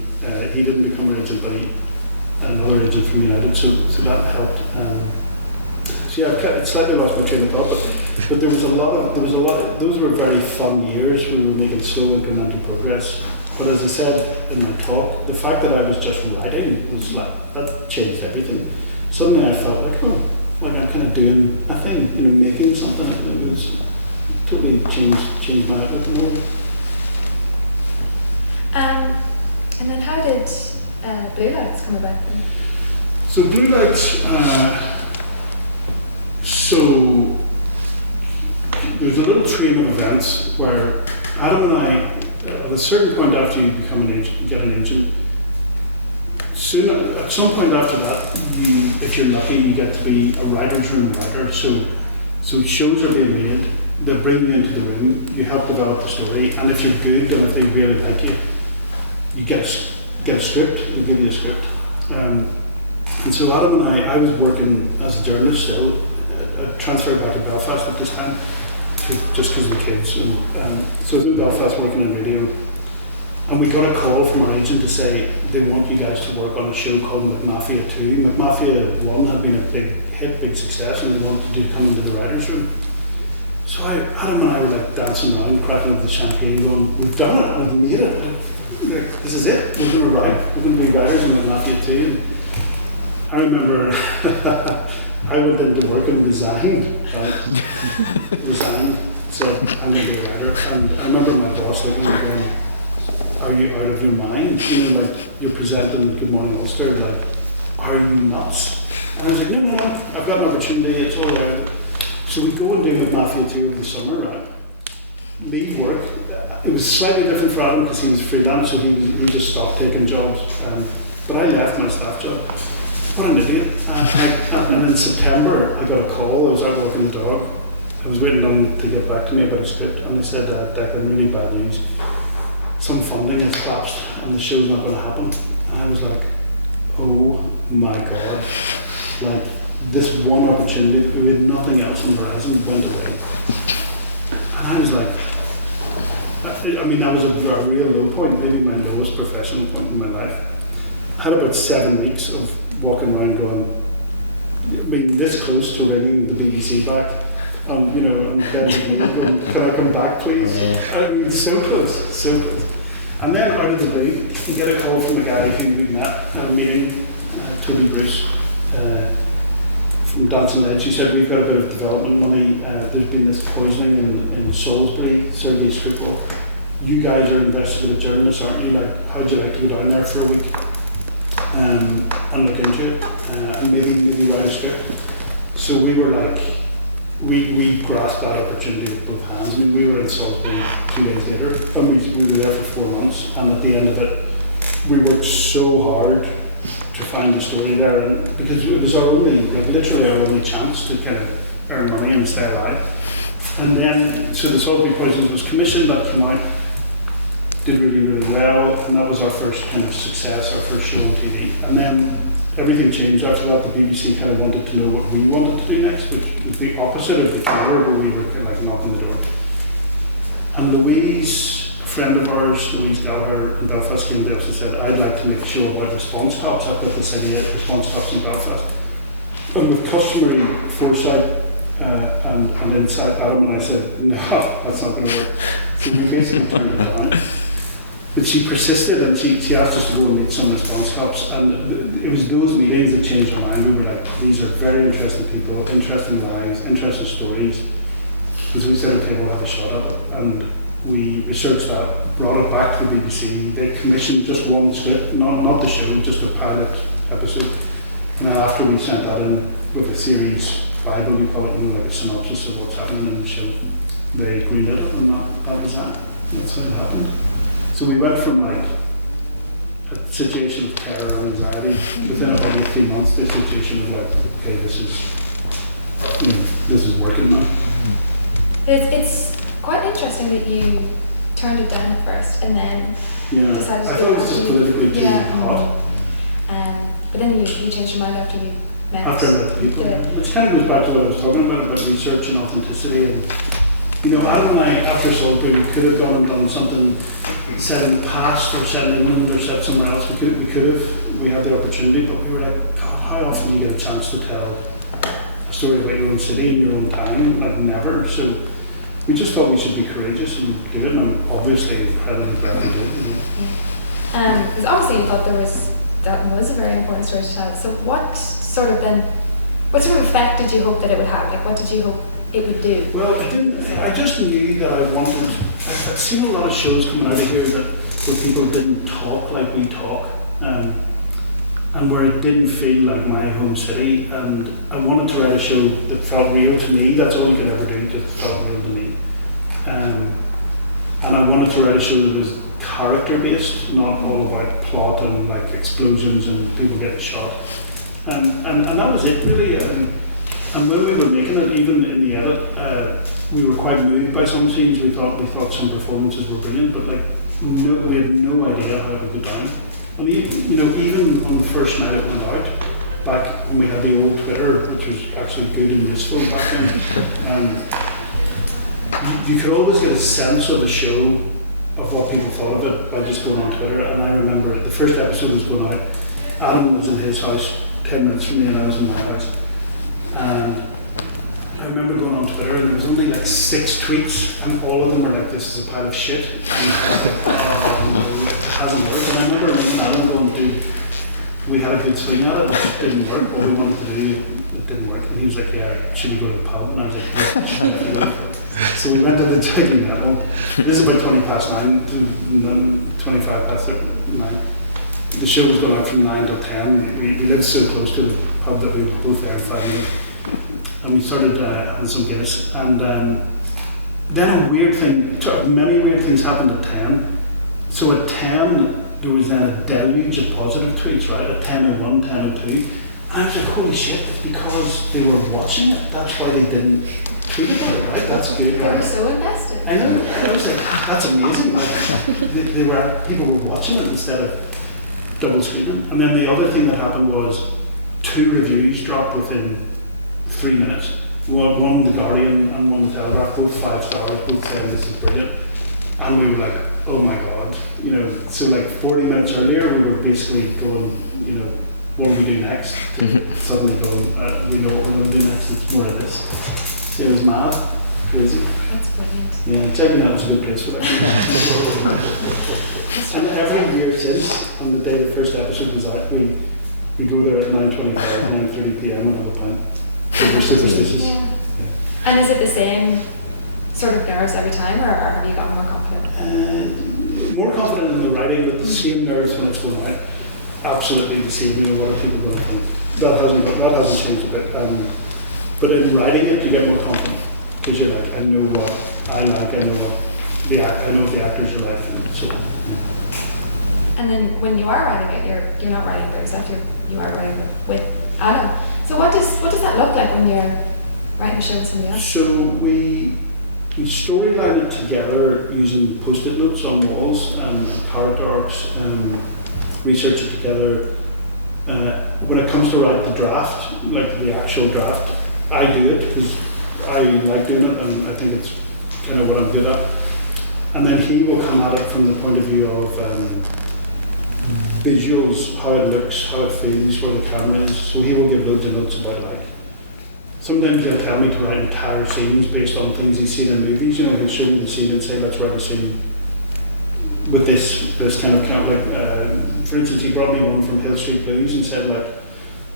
he didn't become an agent, but another agent from United, so that helped. So yeah, I've slightly lost my train of thought, but there was a lot. Those were very fun years. We were making slow incremental progress. But as I said in my talk, the fact that I was just writing was that changed everything. Suddenly I felt like I'm kind of doing a thing, making something. It was totally changed my outlook on the world. And then how did Blue Lights come about then? So Blue Lights, so there was a little train of events where Adam and I, at a certain point after you become an agent, you get an agent. Soon, at some point after that, if you're lucky, you get to be a writer's room writer. So shows are being made. They'll bring you into the room. You help develop the story, and if you're good and if they really like you, you get a script. They give you a script. And so Adam and I was working as a journalist still. I transferred back to Belfast at this time, just because of the kids. And so I was in Belfast working in radio. And we got a call from our agent to say they want you guys to work on a show called McMafia 2. McMafia 1 had been a big hit, big success, and they wanted you to come into the writer's room. So Adam and I were dancing around, cracking up the champagne, going, we've done it, we've made it. This is it, we're going to write, we're going to be writers in McMafia 2. And I remember I went into work and resigned, resigned, said I'm going to be a writer. And I remember my boss looking at me going, are you out of your mind? You're presenting Good Morning Ulster, are you nuts? And I was like, no, I've got an opportunity, it's all right. So we go and do McMafia 2 over the summer, right? Leave work. It was slightly different for Adam because he was freelance, so he just stopped taking jobs. But I left my staff job. What an idiot. And in September, I got a call. I was out walking the dog. I was waiting on them to get back to me about a script, and they said, Declan, really bad news. Some funding has collapsed and the show's not going to happen. And I was like, oh my God. This one opportunity, we had nothing else on the horizon, went away. And I was like, that was a real low point, maybe my lowest professional point in my life. I had about 7 weeks of walking around going, this close to ringing the BBC back. And bending me going, can I come back please? So close. And then out of the blue, you get a call from a guy who we met at a meeting, Toby Bruce, from Dancing Lead, she said, we've got a bit of development money. There's been this poisoning in Salisbury, Sergei Skripal. You guys are investigative journalists, aren't you? Like, how'd you like to go down there for a week and look into it and maybe write a script? So we were like, we grasped that opportunity with both hands. I mean, we were in Salisbury 2 days later, and we were there for 4 months, and at the end of it, we worked so hard to find the story there, and because it was our only, like literally our only chance to kind of earn money and stay alive. And then, so the Salisbury Poisons was commissioned, that came out, did really, really well, and that was our first kind of success, our first show on TV. And then everything changed after that. The BBC kind of wanted to know what we wanted to do next, which was the opposite of the tour, where we were kind of like knocking the door. And Louise, a friend of ours, Louise Gallagher in Belfast, came to us and said, I'd like to make a show about response cops. I've got this idea, response cops in Belfast. And with customary foresight and insight, Adam and I said, no, that's not going to work. So we basically turned it down. But she persisted, and she asked us to go and meet some response cops, and it was those meetings that changed our mind. We were like, these are very interesting people, interesting lives, interesting stories. And so we said, okay, we'll have a shot at it. And we researched that, brought it back to the BBC. They commissioned just one script, not the show, just a pilot episode. And then after we sent that in with a series Bible, we call it, like a synopsis of what's happening in the show, they greenlit it, and that was that. That's how it happened. So we went from like a situation of terror and anxiety within about 18 months to a situation of like, okay, this is working now. It's quite interesting that you turned it down at first and then decided to I thought it was just politically too hot. But then you changed your mind after you met. After I met the people, which kind of goes back to what I was talking about research and authenticity. And Adam and I, after Salisbury, we could have gone and done something set in the past or set in England or set somewhere else. We had the opportunity, but we were like, God, how often do you get a chance to tell a story about your own city in your own time? Like, never. So we just thought we should be courageous and do it, and I'm obviously incredibly glad we did. Because obviously you thought that was a very important story to tell. So what sort of effect did you hope that it would have? Like, what did you hope it would do? Well, I just knew that I'd seen a lot of shows coming out of here where people didn't talk like we talk, and where it didn't feel like my home city, and I wanted to write a show that felt real to me. That's all you could ever do, just felt real to me. And I wanted to write a show that was character based, not all about plot and like explosions and people getting shot. And that was it really. And when we were making it, even in the edit, we were quite moved by some scenes. We thought some performances were brilliant, but we had no idea how it would go down. And even on the first night it went out, back when we had the old Twitter, which was actually good and useful back then, you could always get a sense of the show, of what people thought of it, by just going on Twitter. And I remember the first episode was going out. Adam was in his house 10 minutes from me, and I was in my house. And I remember going on Twitter, and there was only like 6 tweets, and all of them were like, "This is a pile of shit." And I was like, "Oh no, it hasn't worked." And I remember ringing Adam going, "Dude, we had a good swing at it, but it didn't work. What we wanted to do, it didn't work." And he was like, "Yeah, should we go to the pub?" And I was like, "Yeah, should we?" So we went to the Declan Lawn. This is about 9, 25 past 9. The show was going out from 9 till 10. We lived so close to the pub that we were both there in 5 minutes. And we started having some Guinness. And then many weird things happened at 10. So at 10, there was then a deluge of positive tweets, right? At 10:01, 10:02. And I was like, holy shit, it's because they were watching it. That's why they didn't tweet about it, right? That's good, right? They were so invested. I know. I was like, that's amazing. Like, people were watching it instead of double screening. And then the other thing that happened was 2 reviews dropped within 3 minutes. One The Guardian and one The Telegraph, both 5 stars, both saying this is brilliant. And we were like, oh my God. So like 40 minutes earlier, we were basically going, what do we do next? To suddenly go, we know what we're going to do next, it's more of this. So it was mad, crazy. That's brilliant. Yeah, checking that was a good place for that. And every year since, on the day the first episode was out, we go there at 9:25, 9:30 p.m. and have a pint. We're superstitious. Yeah. And is it the same sort of nerves every time, or have you gotten more confident? More confident in the writing, but the same nerves when it's going out. Absolutely the same. You know, what are people going to think? That hasn't changed a bit. But in writing it, you get more confident because you're like, I know what I like. I know what the actors are like. And so. Yeah. And then when you are writing it, you're not writing for yourself. You are writing it with Adam. So what does that look like when you're writing a show with somebody else? So we storyline it together using post-it notes on walls and character arcs, research it together. When it comes to write the draft, like the actual draft, I do it because I like doing it and I think it's kind of what I'm good at. And then he will come at it from the point of view of visuals, how it looks, how it feels, where the camera is. So he will give loads of notes about like. Sometimes he'll tell me to write entire scenes based on things he's seen in movies. You know, he'll show me the scene and say, let's write a scene with this kind of like, for instance, he brought me one from Hill Street Blues and said like,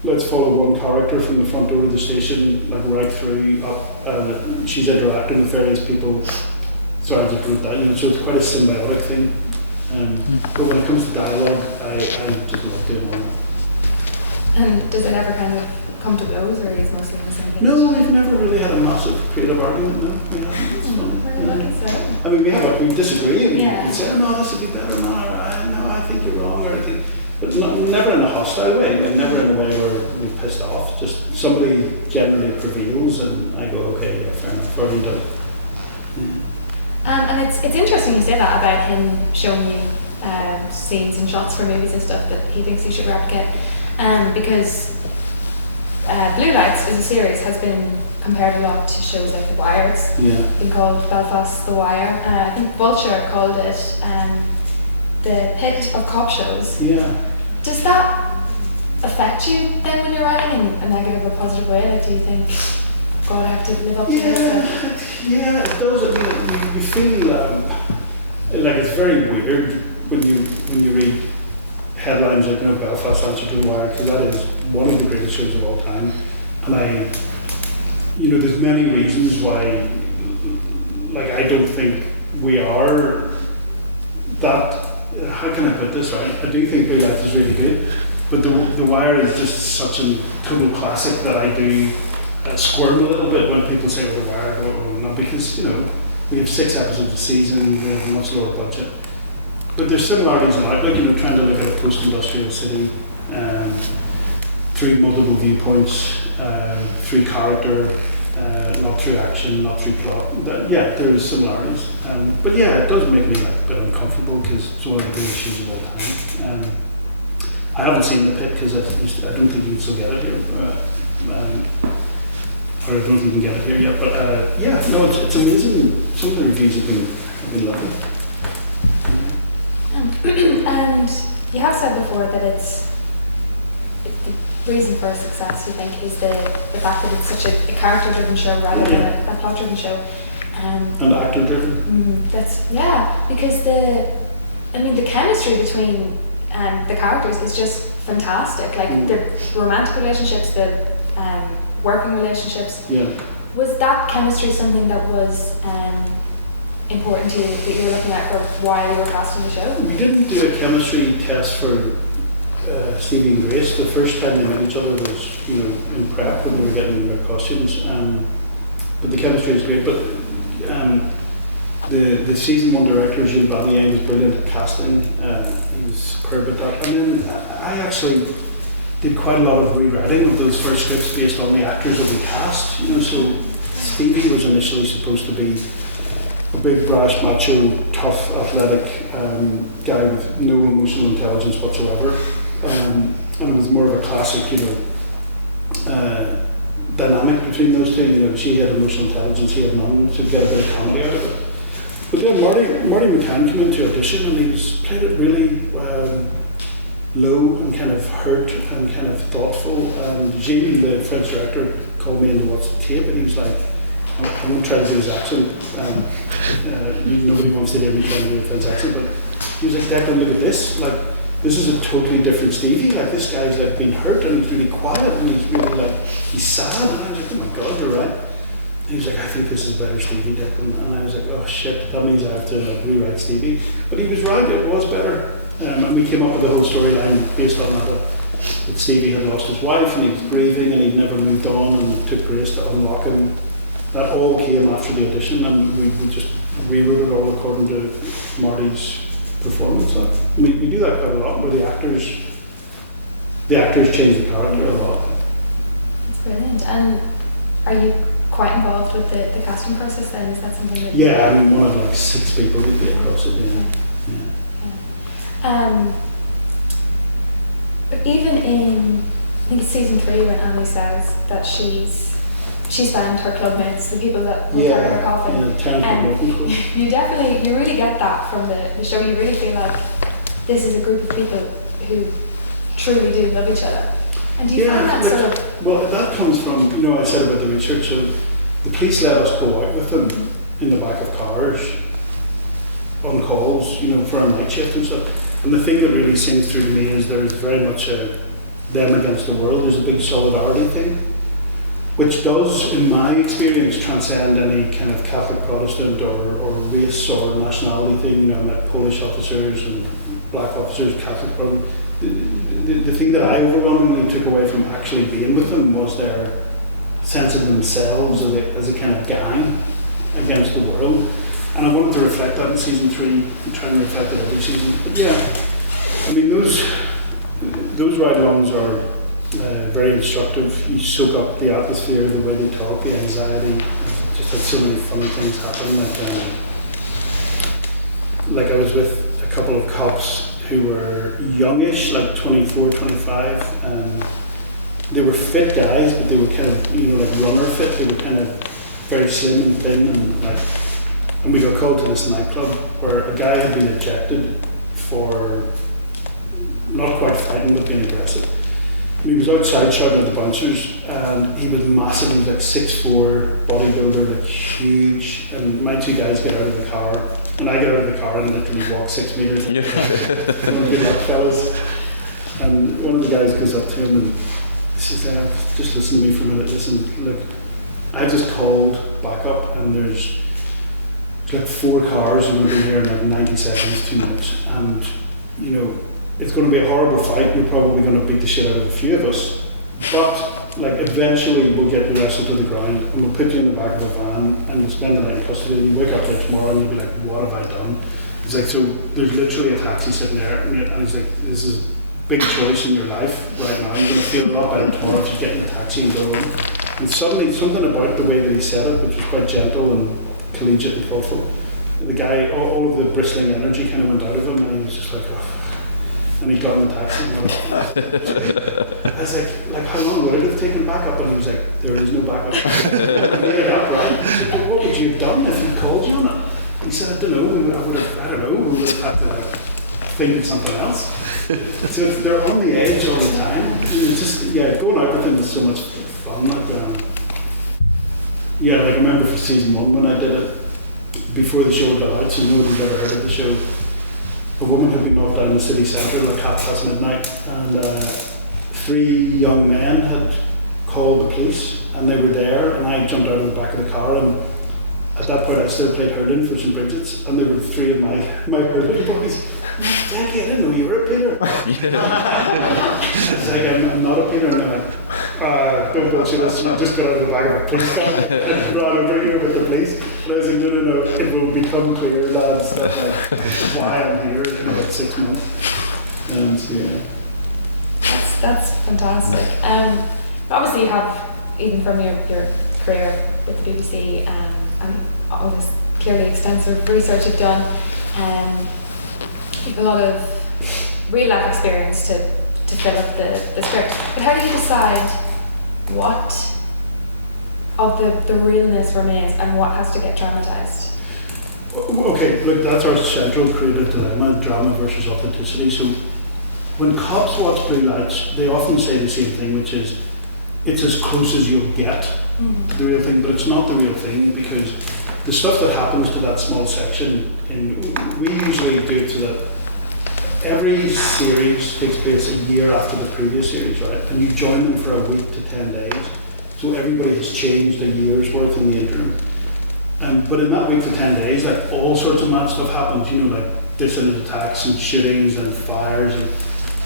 let's follow one character from the front door of the station, like right through up, and she's interacting with various people. So I just wrote that, you know, so it's quite a symbiotic thing. But when it comes to dialogue, I just love doing all that. And does it ever kind of come to blows, or is mostly on the same page? No, we've never really had a massive creative argument. No, we haven't. It's fun. Very lucky, so. I mean, we disagree, and Yeah. we say, oh, no, this would be better, man, or no, I think you're wrong, or I think, but never in a hostile way, and never in a way where we're pissed off. Just somebody generally prevails, and I go, okay, yeah, fair enough, or he does. And it's interesting you say that about him showing you scenes and shots for movies and stuff that he thinks you should replicate, because Blue Lights as a series has been compared a lot to shows like The Wire. It's been called Belfast, The Wire. I think Vulture called it the pit of cop shows. Yeah. Does that affect you then when you're writing in a negative or positive way? Like, do you think, God, I have to live up to this? Yeah, it does. I mean, you feel like it's very weird when you read headlines like, you know, Belfast Answer to the Wire, because that is one of the greatest shows of all time. And there's many reasons why, like, I don't think we are that, how can I put this right? I do think Blue Lights is really good, but the Wire is just such a total classic that I do squirm a little bit when people say, oh, The Wire, oh, no, because, you know, we have 6 episodes a season, we have a much lower budget. But there's similarities in outlook, you know, trying to look at a post-industrial city through multiple viewpoints, through character, not through action, not through plot. There's similarities. But yeah, it does make me like a bit uncomfortable because it's one of the greatest shows of all time. I haven't seen The Pit because I don't think you can still get it here. Or I don't think you can get it here yet. But it's amazing. Some of the reviews have been lovely. And you have said before that it's the reason for success, you think, is the fact that it's such a character-driven show rather than a plot-driven show. And actor-driven. Because the chemistry between the characters is just fantastic. Like the romantic relationships, the working relationships. Yeah. Was that chemistry something that was important to you, that you were looking at for why you were casting the show? We didn't do a chemistry test for Stevie and Grace. The first time they met each other was, you know, in prep when they were getting their costumes. But the chemistry is great. But the season 1 director, Gilles Barnier, was brilliant at casting. He was superb at that. And then I actually did quite a lot of rewriting of those first scripts based on the actors that we cast. You know, so Stevie was initially supposed to be a big, brash, macho, tough, athletic guy with no emotional intelligence whatsoever. And it was more of a classic, you know, dynamic between those two. You know, she had emotional intelligence, he had none, so get a bit of comedy out of it. But then Marty McCann came in to audition and he played it really low and kind of hurt and kind of thoughtful. And Gilles, the French director, called me in to watch the tape and he was like, I won't try to do his accent. Nobody wants to hear me trying to do a French accent, but he was like, Declan, look at this. Like, this is a totally different Stevie. Like, this guy's like been hurt and he's really quiet and he's really like, he's sad. And I was like, oh my God, you're right. And he was like, I think this is better Stevie, Declan. And I was like, oh shit, that means I have to like, rewrite Stevie. But he was right, it was better. And we came up with the whole storyline based on that Stevie had lost his wife and he was grieving and he'd never moved on, and it took Grace to unlock him. That all came after the audition, and we just rewrote it all according to Marty's performance. We do that quite a lot, where the actors change the character a lot. That's brilliant. And are you quite involved with the casting process then? Is that something that... Yeah, I mean, one of like 6 people would be across it, But even in, I think it's season 3, when Annie says that she's found her club mates, the people that will carry her coffin. You really get that from the show. You really feel like this is a group of people who truly do love each other. And do you find that sort of... Well, that comes from, I said about the research, so the police let us go out with them in the back of cars on calls, for a night shift and stuff. And the thing that really sings through to me is there's very much a them against the world. There's a big solidarity thing, which does, in my experience, transcend any kind of Catholic Protestant or race or nationality thing. I met Polish officers and black officers, Catholic Protestant. The thing that I overwhelmingly took away from actually being with them was their sense of themselves as a kind of gang against the world. And I wanted to reflect that in season 3, and try and reflect it every season. But yeah, I mean, those ride-alongs are very instructive. You soak up the atmosphere, the way they talk, the anxiety. I've just had so many funny things happen. Like I was with a couple of cops who were youngish, like 24, 25. They were fit guys, but they were kind of, like runner fit. They were kind of very slim and thin, and we got called to this nightclub where a guy had been ejected for not quite fighting but being aggressive. And he was outside shouting at the bouncers, and he was massive. He was like 6'4", bodybuilder, like huge. And my 2 guys get out of the car, and I get out of the car and literally walk 6 meters. Good luck, fellas. And one of the guys goes up to him and says, just listen to me for a minute. Listen, look, I just called backup, and there's like 4 cars are going to be here in like 90 seconds, 2 minutes, and it's going to be a horrible fight. You're probably going to beat the shit out of a few of us, but like eventually we'll get you wrestled to the ground, and we'll put you in the back of a van, and you'll spend the night in custody. And you wake up there tomorrow, and you'll be like, "What have I done?" He's like, "So there's literally a taxi sitting there," and he's like, "This is a big choice in your life right now. You're going to feel a lot better tomorrow if you get in the taxi and go home." And suddenly, something about the way that he said it, which was quite gentle and collegiate and thoughtful, the guy, all of the bristling energy kind of went out of him, and he was just like, oh. And he got in the taxi. And I was like, how long would it have taken backup? And he was like, there is no backup. I made it up, right? I said, well, what would you have done if he called you on it? He said, I don't know. We would have had to think of something else. So they're on the edge all the time. It's just, going out with them is so much fun. I remember for season 1 when I did it, before the show got out, so nobody's ever heard of the show. A woman had been knocked down in the city centre like midnight, and 3 young men had called the police, and they were there, and I jumped out of the back of the car, and at that point I still played hurling for St. Bridget's, and there were 3 of my hurling boys. Jackie, I didn't know you were a peeler. I was like, I'm not a peeler, and they're like, don't bullshit us, you just got out of the back of a police car and ran over here with the police. And I was like, no, it will become clear, lads, that why I'm here in about 6 months. And That's fantastic. Obviously you have, even from your career with the BBC, and all this clearly extensive research you've done, a lot of real life experience to fill up the script. But how do you decide what of the realness remains and what has to get dramatised? Okay, look, that's our central creative dilemma, drama versus authenticity. So when cops watch Blue Lights, they often say the same thing, which is, it's as close as you'll get to the real thing, but it's not the real thing, because the stuff that happens to that small section, we usually do it so that every series takes place a year after the previous series, right? And you join them for a week to 10 days. So everybody has changed a year's worth in the interim. But in that week for 10 days, like all sorts of mad stuff happens, you know, like dissident attacks and shootings and fires. And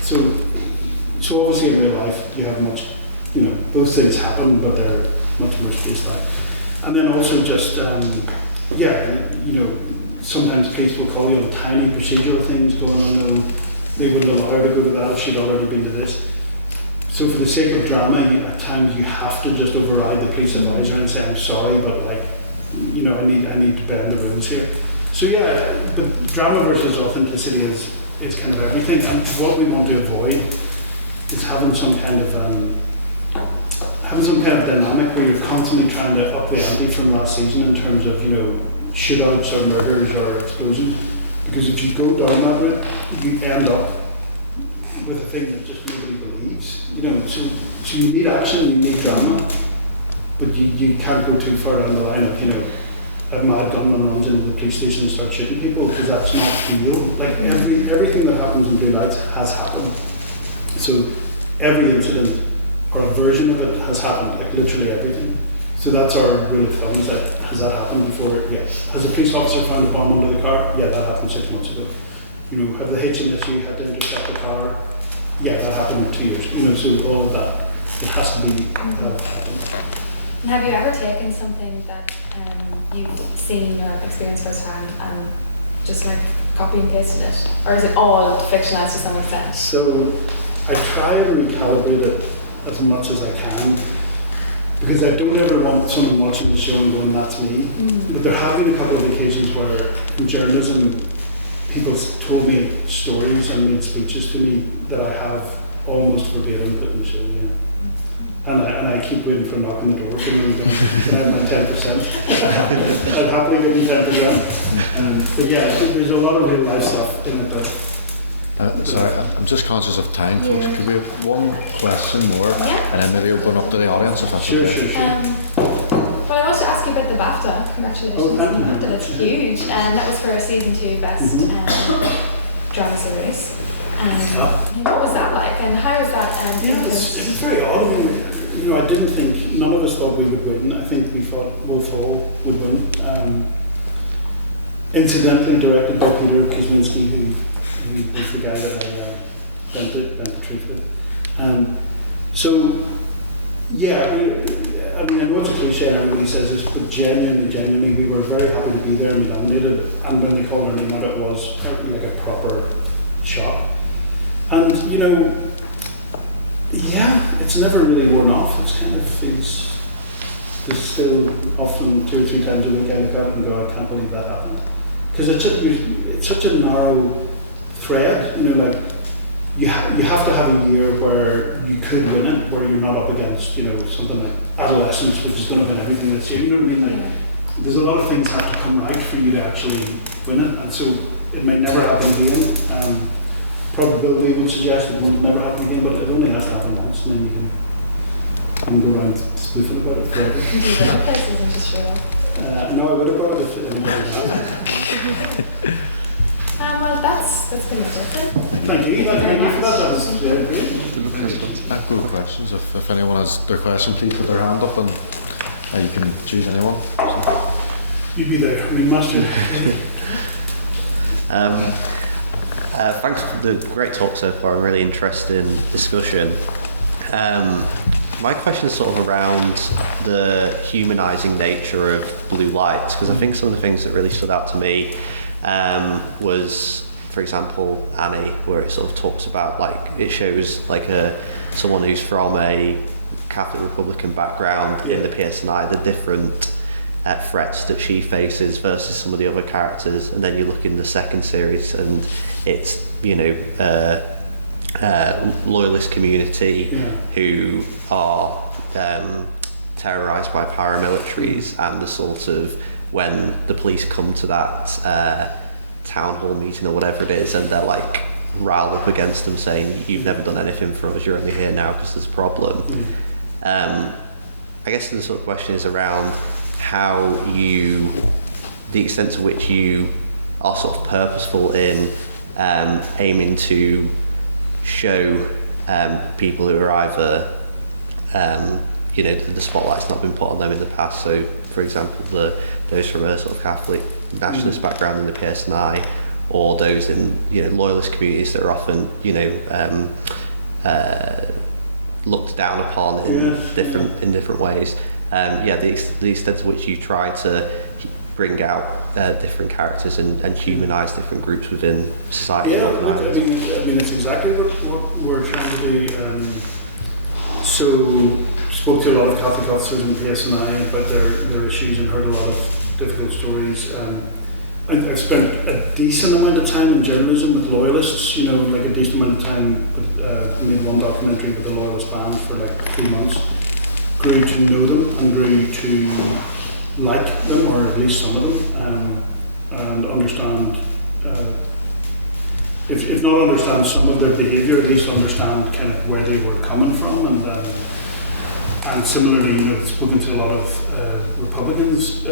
so obviously in real life, you have much, you know, those things happen, but they're much more spaced out. And then also just, you know, sometimes police will call you on tiny procedural things going on. No, they wouldn't allow her to go to that if she'd already been to this. So for the sake of drama, at times you have to just override the police advisor and say, I'm sorry, but like, you know, I need to bend the rules here. So yeah, but drama versus authenticity is kind of everything. And what we want to avoid is having some kind of dynamic where you're constantly trying to up the ante from last season in terms of, you know, shootouts or murders or explosions. Because if you go down that route, you end up with a thing that just nobody believes. You know, so you need action, you need drama, but you can't go too far down the line of, you know, a mad gunman runs into the police station and starts shooting people, because that's not real. Like everything that happens in Blue Lights has happened. So every incident or a version of it has happened, like literally everything. So that's our rule of thumb, is that, has that happened before? Yeah. Has a police officer found a bomb under the car? Yeah, that happened 6 months ago. You know, have the HMSU had to intercept the car? Yeah, that happened in 2 years. You know, so all of that, it has to be happened. And have you ever taken something that you've seen or experienced firsthand and just like copy and pasted it? Or is it all fictionalized to some extent? So I try and recalibrate it as much as I can, because I don't ever want someone watching the show and going, that's me. But there have been a couple of occasions where in journalism, people told me stories and made speeches to me that I have almost verbatim put in the show, yeah. And I keep waiting for a knock on the door from them going, can I have my 10%? I'd happily give them 10%. But yeah, there's a lot of real life stuff in it that... Sorry, I'm just conscious of time, folks. Could we have one question more, and then maybe open up to the audience if that's Sure. Well, I want to ask you about the BAFTA. Congratulations on the BAFTA. That's huge. And that was for a season 2 best drama series. What was that like, and how was that? It was very odd. I mean, you know, I didn't think, none of us thought we would win. I think we thought Wolf Hall would win. Incidentally directed by Peter Kuzminski, who was the guy that I bent the truth with. So, yeah, I mean, I know it's a cliche and everybody says this, but genuinely, we were very happy to be there and be nominated. And when they called our name out, it was like a proper shock. And, you know, yeah, it's never really worn off. It's kind of feels, there's still often 2 or 3 times a week I look at it and go, I can't believe that happened. Because it's such a narrow thread, you know, like you have to have a year where you could win it, where you're not up against, you know, something like Adolescence, which is going to win everything this year. You know what I mean? Like, there's a lot of things have to come right for you to actually win it, and so it might never happen again. Probability would suggest it will never happen again, but it only has to happen once, and then you can go around spoofing about it forever. Do you go to places and just show up? No, I would have brought it if anybody had. Well, that's been it, then. Thank you. Thank you for that. That was very great. I've got questions. If anyone has their question, please put their hand up and you can choose anyone. So. You'd be the ringmaster. Thanks for the great talk so far, a really interesting discussion. My question is sort of around the humanising nature of Blue Lights, because I think some of the things that really stood out to me was, for example, Annie, where it sort of talks about, like, it shows like someone who's from a Catholic Republican background in the PSNI, the different threats that she faces versus some of the other characters, and then you look in the second series and it's, you know, loyalist community who are terrorised by paramilitaries, and the sort of, when the police come to that town hall meeting or whatever it is, and they're like rile up against them saying, you've never done anything for us, you're only here now because there's a problem. I guess the sort of question is around how the extent to which you are sort of purposeful in aiming to show people who are either, the spotlight's not been put on them in the past. So, for example, those from a sort of Catholic nationalist background in the PSNI, or those in loyalist communities that are often looked down upon in different ways. The extent to which you try to bring out different characters and humanise different groups within society. Yeah, look, I mean, it's exactly what we're trying to do. So, spoke to a lot of Catholic officers in PSNI about their issues and heard a lot of difficult stories. I've spent a decent amount of time in journalism with loyalists, like a decent amount of time. I made one documentary with the Loyalist Band for like 3 months. Grew to know them and grew to like them, or at least some of them, and understand, if not understand some of their behaviour, at least understand kind of where they were coming from. And similarly, I've spoken to a lot of Republicans,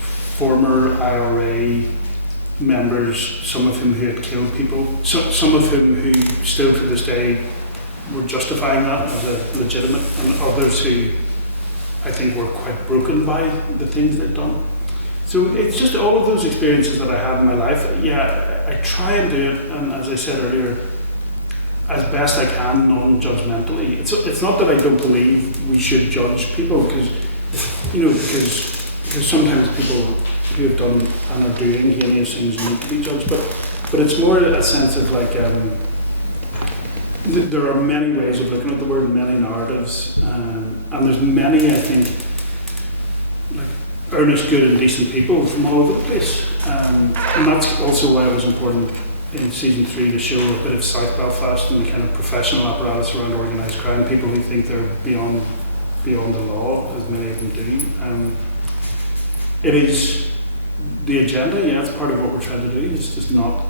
former IRA members, some of whom who had killed people, some of whom who still to this day were justifying that as a legitimate, and others who I think were quite broken by the things they'd done. So it's just all of those experiences that I had in my life. Yeah, I try and do it, and as I said earlier, as best I can, non-judgmentally. It's not that I don't believe we should judge people, because sometimes people who have done and are doing heinous things need to be judged, but it's more a sense of like, there are many ways of looking at the word, many narratives, and there's many, I think, like earnest, good and decent people from all over the place, and that's also why it was important in season 3 to show a bit of South Belfast and the kind of professional apparatus around organised crime, people who think they're beyond the law, as many of them do. It is the agenda, it's part of what we're trying to do, is just not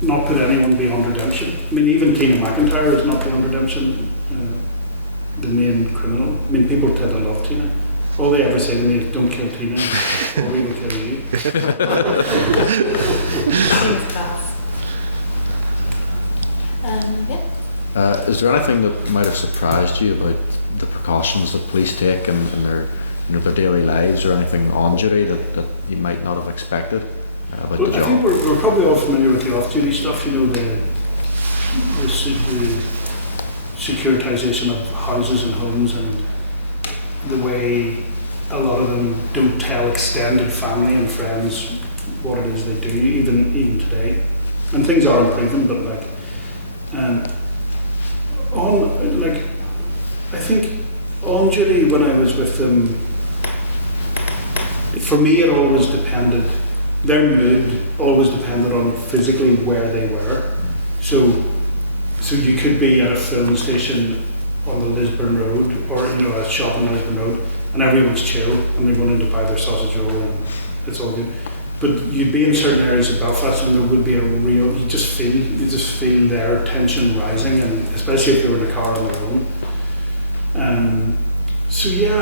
put anyone beyond redemption. I mean, even Tina McIntyre is not beyond redemption, the main criminal. I mean, people tend to love Tina. All they ever say to me is, don't kill Tina, or we will kill you. Is there anything that might have surprised you about the precautions that police take in their daily lives, or anything on duty that you might not have expected about the job? I think we're probably all familiar with the off-duty stuff, the securitisation of houses and homes, and the way a lot of them don't tell extended family and friends what it is they do, even today. And things are improving, but I think on duty when I was with them, for me it always depended, their mood always depended on physically where they were. So you could be at a filling station on the Lisburn Road, or a shop on the Lisburn Road, and everyone's chill and they're going in to buy their sausage roll and it's all good. But you'd be in certain areas of Belfast and there would be a real, you just feel their tension rising, and especially if they were in a car on their own.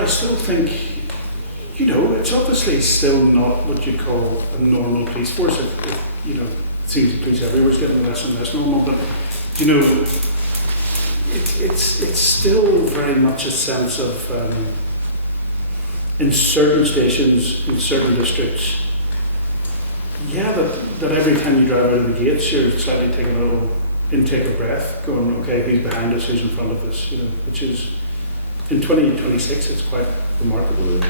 I still think, it's obviously still not what you'd call a normal police force. If it seems the police everywhere is getting less and less normal, but it's still very much a sense of in certain stations, in certain districts, that every time you drive out of the gates, you're slightly taking a little intake of breath, going, okay, who's behind us, who's in front of us, which is, in 2026, it's quite remarkable, really.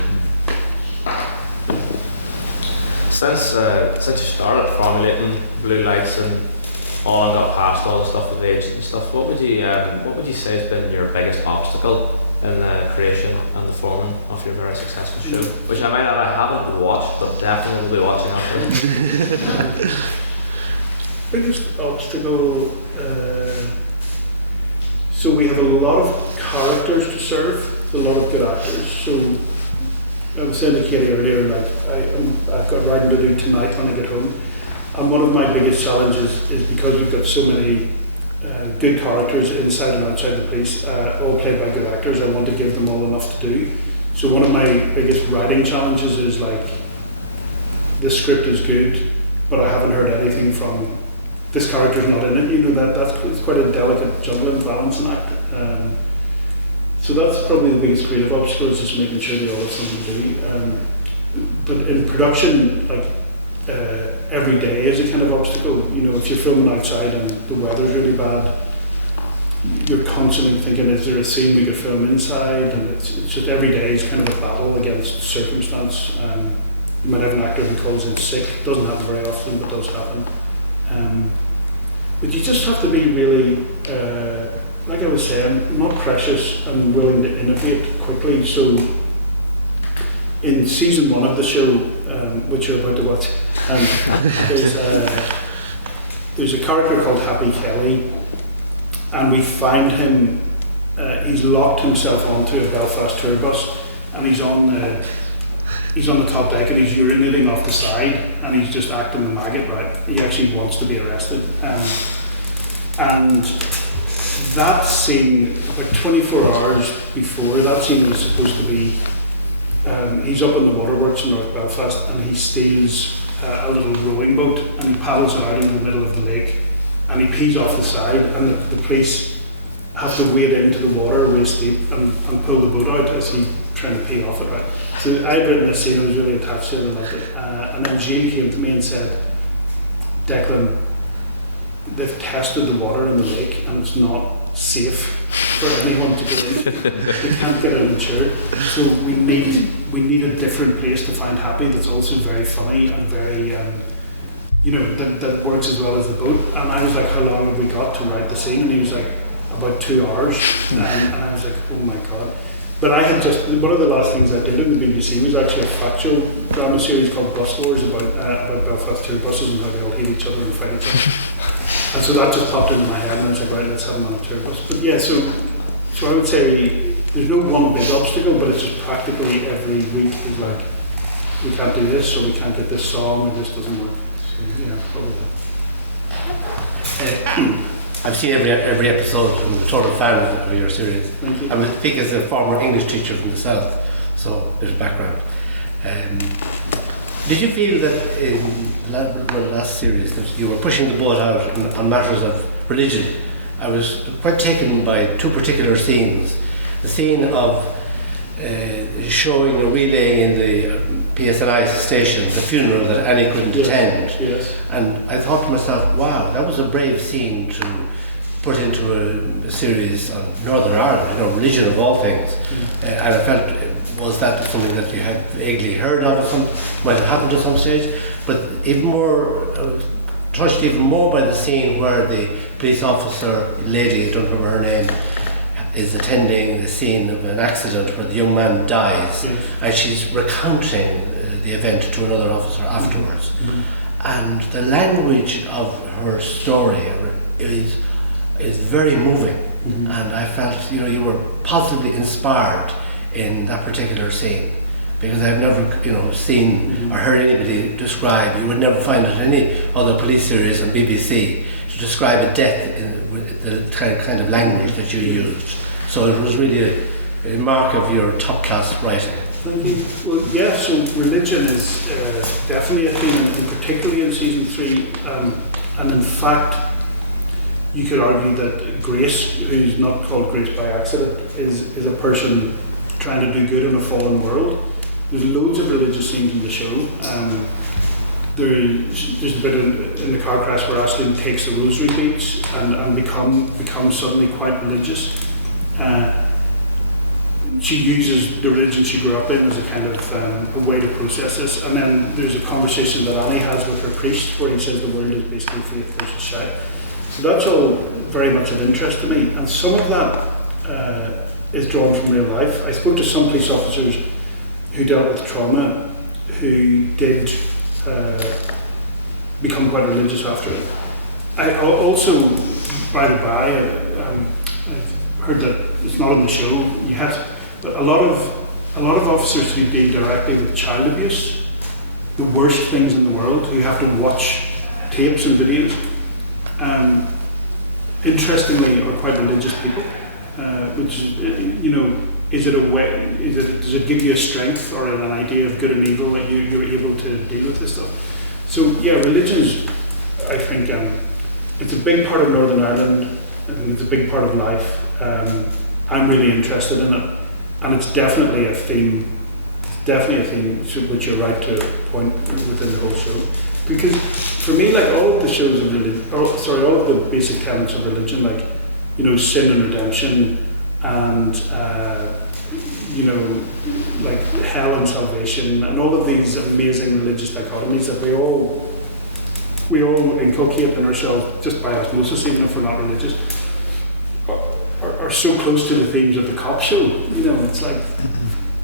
Since you started formulating blue lights and all got past all the stuff with age and stuff, what would you say has been your biggest obstacle in the creation and the forming of your very successful show? Which I haven't watched, but definitely will be watching after. Biggest obstacle, so we have a lot of characters to serve, a lot of good actors. So I was saying to Katie earlier, I've got writing to do tonight when I get home, and one of my biggest challenges is because we've got so many good characters inside and outside the police, all played by good actors. I want to give them all enough to do. So one of my biggest writing challenges is the script is good, but I haven't heard anything from this character's not in it. You know, that's it's quite a delicate juggling, balancing act. So that's probably the biggest creative obstacle, is just making sure they all have something to do. But in production, like every day is a kind of obstacle. You know, if you're filming outside and the weather's really bad, you're constantly thinking, is there a scene we could film inside? And it's just every day is kind of a battle against circumstance. You might have an actor who calls in sick. Doesn't happen very often, but does happen. But you just have to be really, like I was saying, not precious and willing to innovate quickly. So in season 1 of the show, which you're about to watch, there's a character called Happy Kelly, and we find him, he's locked himself onto a Belfast tour bus, and he's on the top deck and he's urinating off the side, and he's just acting a maggot, right? He actually wants to be arrested. And that scene, about 24 hours before, that scene was supposed to be, he's up in the waterworks in North Belfast, and he steals a little rowing boat, and he paddles it out into the middle of the lake, and he pees off the side, and the police have to wade into the water waist deep and pull the boat out as he's trying to pee off it, right? So I'd written this scene, I was really attached to it, I loved it. And then Jane came to me and said, Declan, they've tested the water in the lake and it's not safe for anyone to get in. We can't get it insured. So we need a different place to find Happy that's also very funny and very, you know, that works as well as the boat. And I was like, how long have we got to write the scene? And he was like, about 2 hours. And I was like, oh my God. But I had just, one of the last things I did in the BBC was actually a factual drama series called Bus Wars about Belfast tour buses and how they all hate each other and fight each other. And so that just popped into my head, and I was like, right, let's have them on a tour bus. But yeah, so I would say there's no one big obstacle, but it's just practically every week is like, we can't do this, or we can't get this song, or this doesn't work. So yeah, probably that. I've seen every episode. I'm a total fan of your series. Thank you. I speak as a former English teacher from the South, so there's background. Did you feel that in the last series that you were pushing the boat out on matters of religion? I was quite taken by two particular scenes. The scene of showing or relaying in the PSNI station the funeral that Annie couldn't attend. Yes. And I thought to myself, wow, that was a brave scene to put into a series on Northern Ireland, you know, religion of all things. And I felt, was that something that you had vaguely heard of, might have happened at some stage? But even more, touched even more by the scene where the police officer, lady, I don't remember her name, is attending the scene of an accident where the young man dies, and she's recounting the event to another officer afterwards. And the language of her story is very moving, and I felt, you know, you were positively inspired in that particular scene, because I've never, you know, seen or heard anybody describe, you would never find it in any other police series on BBC, to describe a death with the kind of language that you used. So it was really a mark of your top-class writing. Thank you. Well, yeah, so religion is definitely a theme, and particularly in season 3. And in fact, you could argue that Grace, who's not called Grace by accident, is a person trying to do good in a fallen world. There's loads of religious scenes in the show. There's a bit in the car crash where Aisling takes the rosary beads and becomes suddenly quite religious. She uses the religion she grew up in as a kind of a way to process this. And then there's a conversation that Annie has with her priest where he says the world is basically faith versus sight. So that's all very much of interest to me. And some of that is drawn from real life. I spoke to some police officers who dealt with trauma who did become quite religious after it. I also, by the by, I've heard that it's not in the show yet, but a lot of officers who deal directly with child abuse, the worst things in the world, who have to watch tapes and videos, interestingly are quite religious people, which is, you know, does it give you a strength or an idea of good and evil that you're able to deal with this stuff? So yeah, religion's, I think, it's a big part of Northern Ireland, and it's a big part of life. I'm really interested in it, and it's definitely a theme. Which you're right to point within the whole show. Because for me, like all of the shows of religion, all of the basic tenets of religion, like, you know, sin and redemption, and like hell and salvation, and all of these amazing religious dichotomies that we all inculcate in ourselves just by osmosis, even if we're not religious, are so close to the themes of the cop show. You know, it's like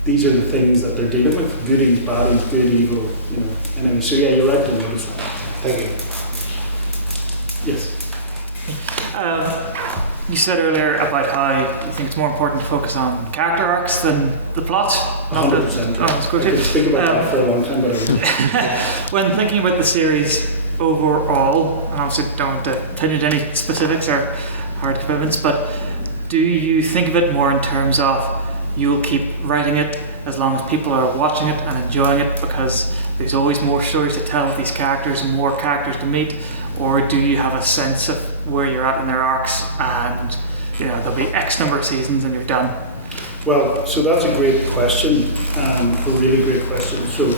these are the things that they're dealing with: goodies, baddies, good, evil. You know. Anyway, so yeah, you're right to notice that. Thank you. Yes. You said earlier about how you think it's more important to focus on character arcs than the plot. 100%. I could speak about that for a long time, but I won't. When thinking about the series overall, and obviously don't want to tell you any specifics or hard commitments, but do you think of it more in terms of you'll keep writing it as long as people are watching it and enjoying it because there's always more stories to tell with these characters and more characters to meet, or do you have a sense of where you're at in their arcs and, you know, there'll be X number of seasons and you're done? Well, so that's a great question, a really great question. So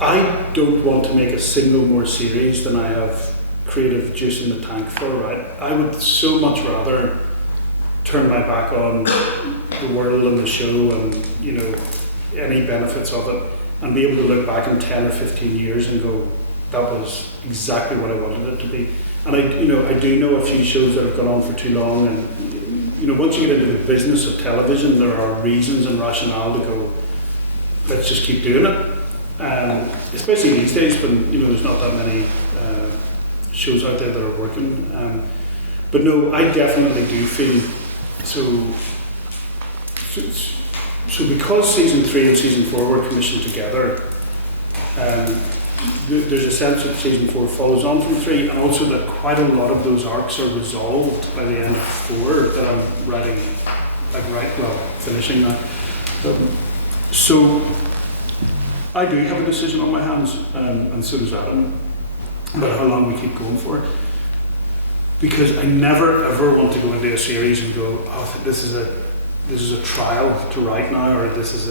I don't want to make a single more series than I have creative juice in the tank for, right? I would so much rather turn my back on the world and the show and, you know, any benefits of it, and be able to look back in 10 or 15 years and go, that was exactly what I wanted it to be. And I do know a few shows that have gone on for too long, and, you know, once you get into the business of television, there are reasons and rationale to go, let's just keep doing it. Especially these days when, you know, there's not that many shows out there that are working. But no, I definitely do feel so because season 3 and season 4 were commissioned together, there's a sense that season 4 follows on from 3, and also that quite a lot of those arcs are resolved by the end of 4 that I'm writing, finishing now. So I do have a decision on my hands, and so does Adam, about how long we keep going for. Because I never ever want to go into a series and go, oh, this is a trial to write now, or this is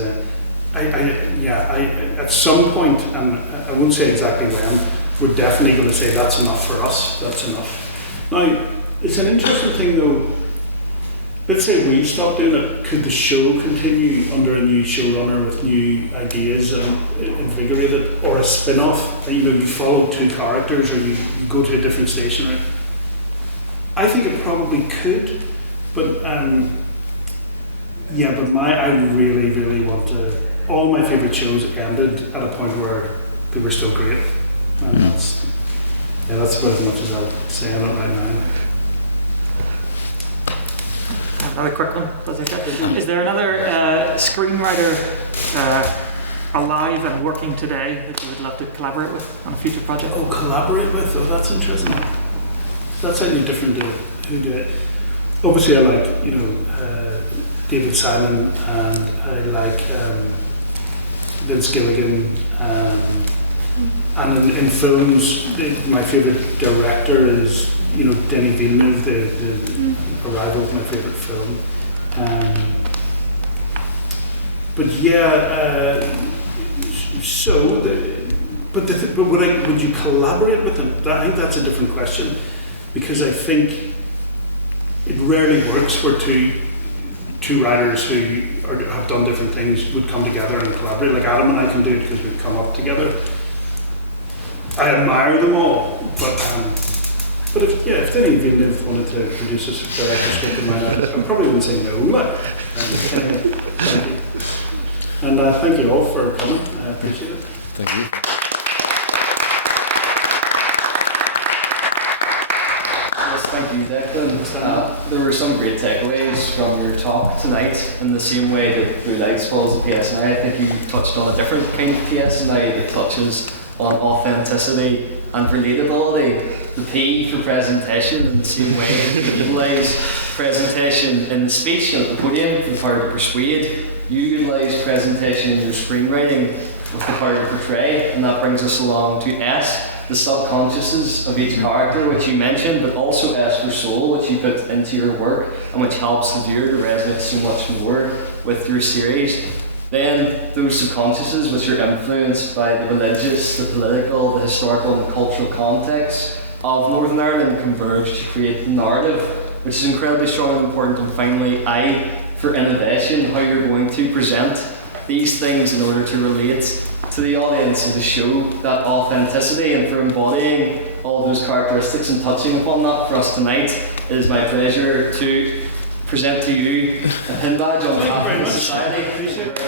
at some point, and I won't say exactly when, we're definitely going to say that's enough for us, that's enough. Now, it's an interesting thing though, let's say we stop doing it, could the show continue under a new showrunner with new ideas and invigorate it, or a spin-off, you know, you follow 2 characters, or you go to a different station, right? I think it probably could, but I really, really want to. All my favourite shows ended at a point where they were still great, and that's about as much as I'll say on it right now. Another quick one. Is there another screenwriter alive and working today that you would love to collaborate with on a future project? Oh, collaborate with? Oh, that's interesting. That's slightly different to who do it. Obviously, I like, you know, David Simon, and I like Vince Gilligan, and in films, my favourite director is, you know, Denis Villeneuve. The Arrival is my favourite film. Would you collaborate with him? I think that's a different question, because I think it rarely works where two writers who have done different things would come together and collaborate. Like Adam and I can do it because we've come up together. I admire them all, but if Denis Villeneuve wanted to produce a director's script of mine, I probably wouldn't say no. Thank you. And thank you all for coming. I appreciate it. Thank you. Thank you, Declan. There were some great takeaways from your talk tonight, in the same way that Blue Lights follows the PSNI. I think you touched on a different kind of PSNI that touches on authenticity and relatability. The P for presentation, in the same way that you utilise presentation in the speech and at the podium with the power to persuade. You utilise presentation in your screenwriting with the power to portray, and that brings us along to S the subconsciouses of each character, which you mentioned, but also S for soul, which you put into your work and which helps the viewer to resonate so much more with your series. Then those subconsciouses, which are influenced by the religious, the political, the historical and the cultural context of Northern Ireland, converge to create the narrative, which is incredibly strong and important. And finally, I for innovation, how you're going to present these things in order to relate to the audience and to show that authenticity, and for embodying all those characteristics and touching upon that for us tonight. It is my pleasure to present to you a pin badge on behalf of the Society. Appreciate it.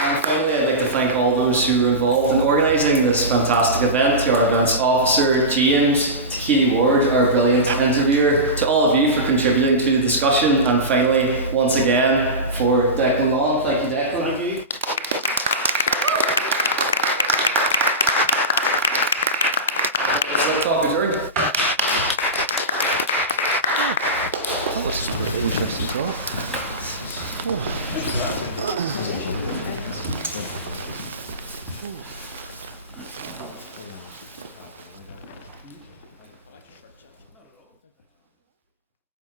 And finally, I'd like to thank all those who were involved in organising this fantastic event, to our events officer, James, to Katie Ward, our brilliant interviewer, to all of you for contributing to the discussion, and finally, once again, for Declan Lawn. Thank you, Declan. Thank you.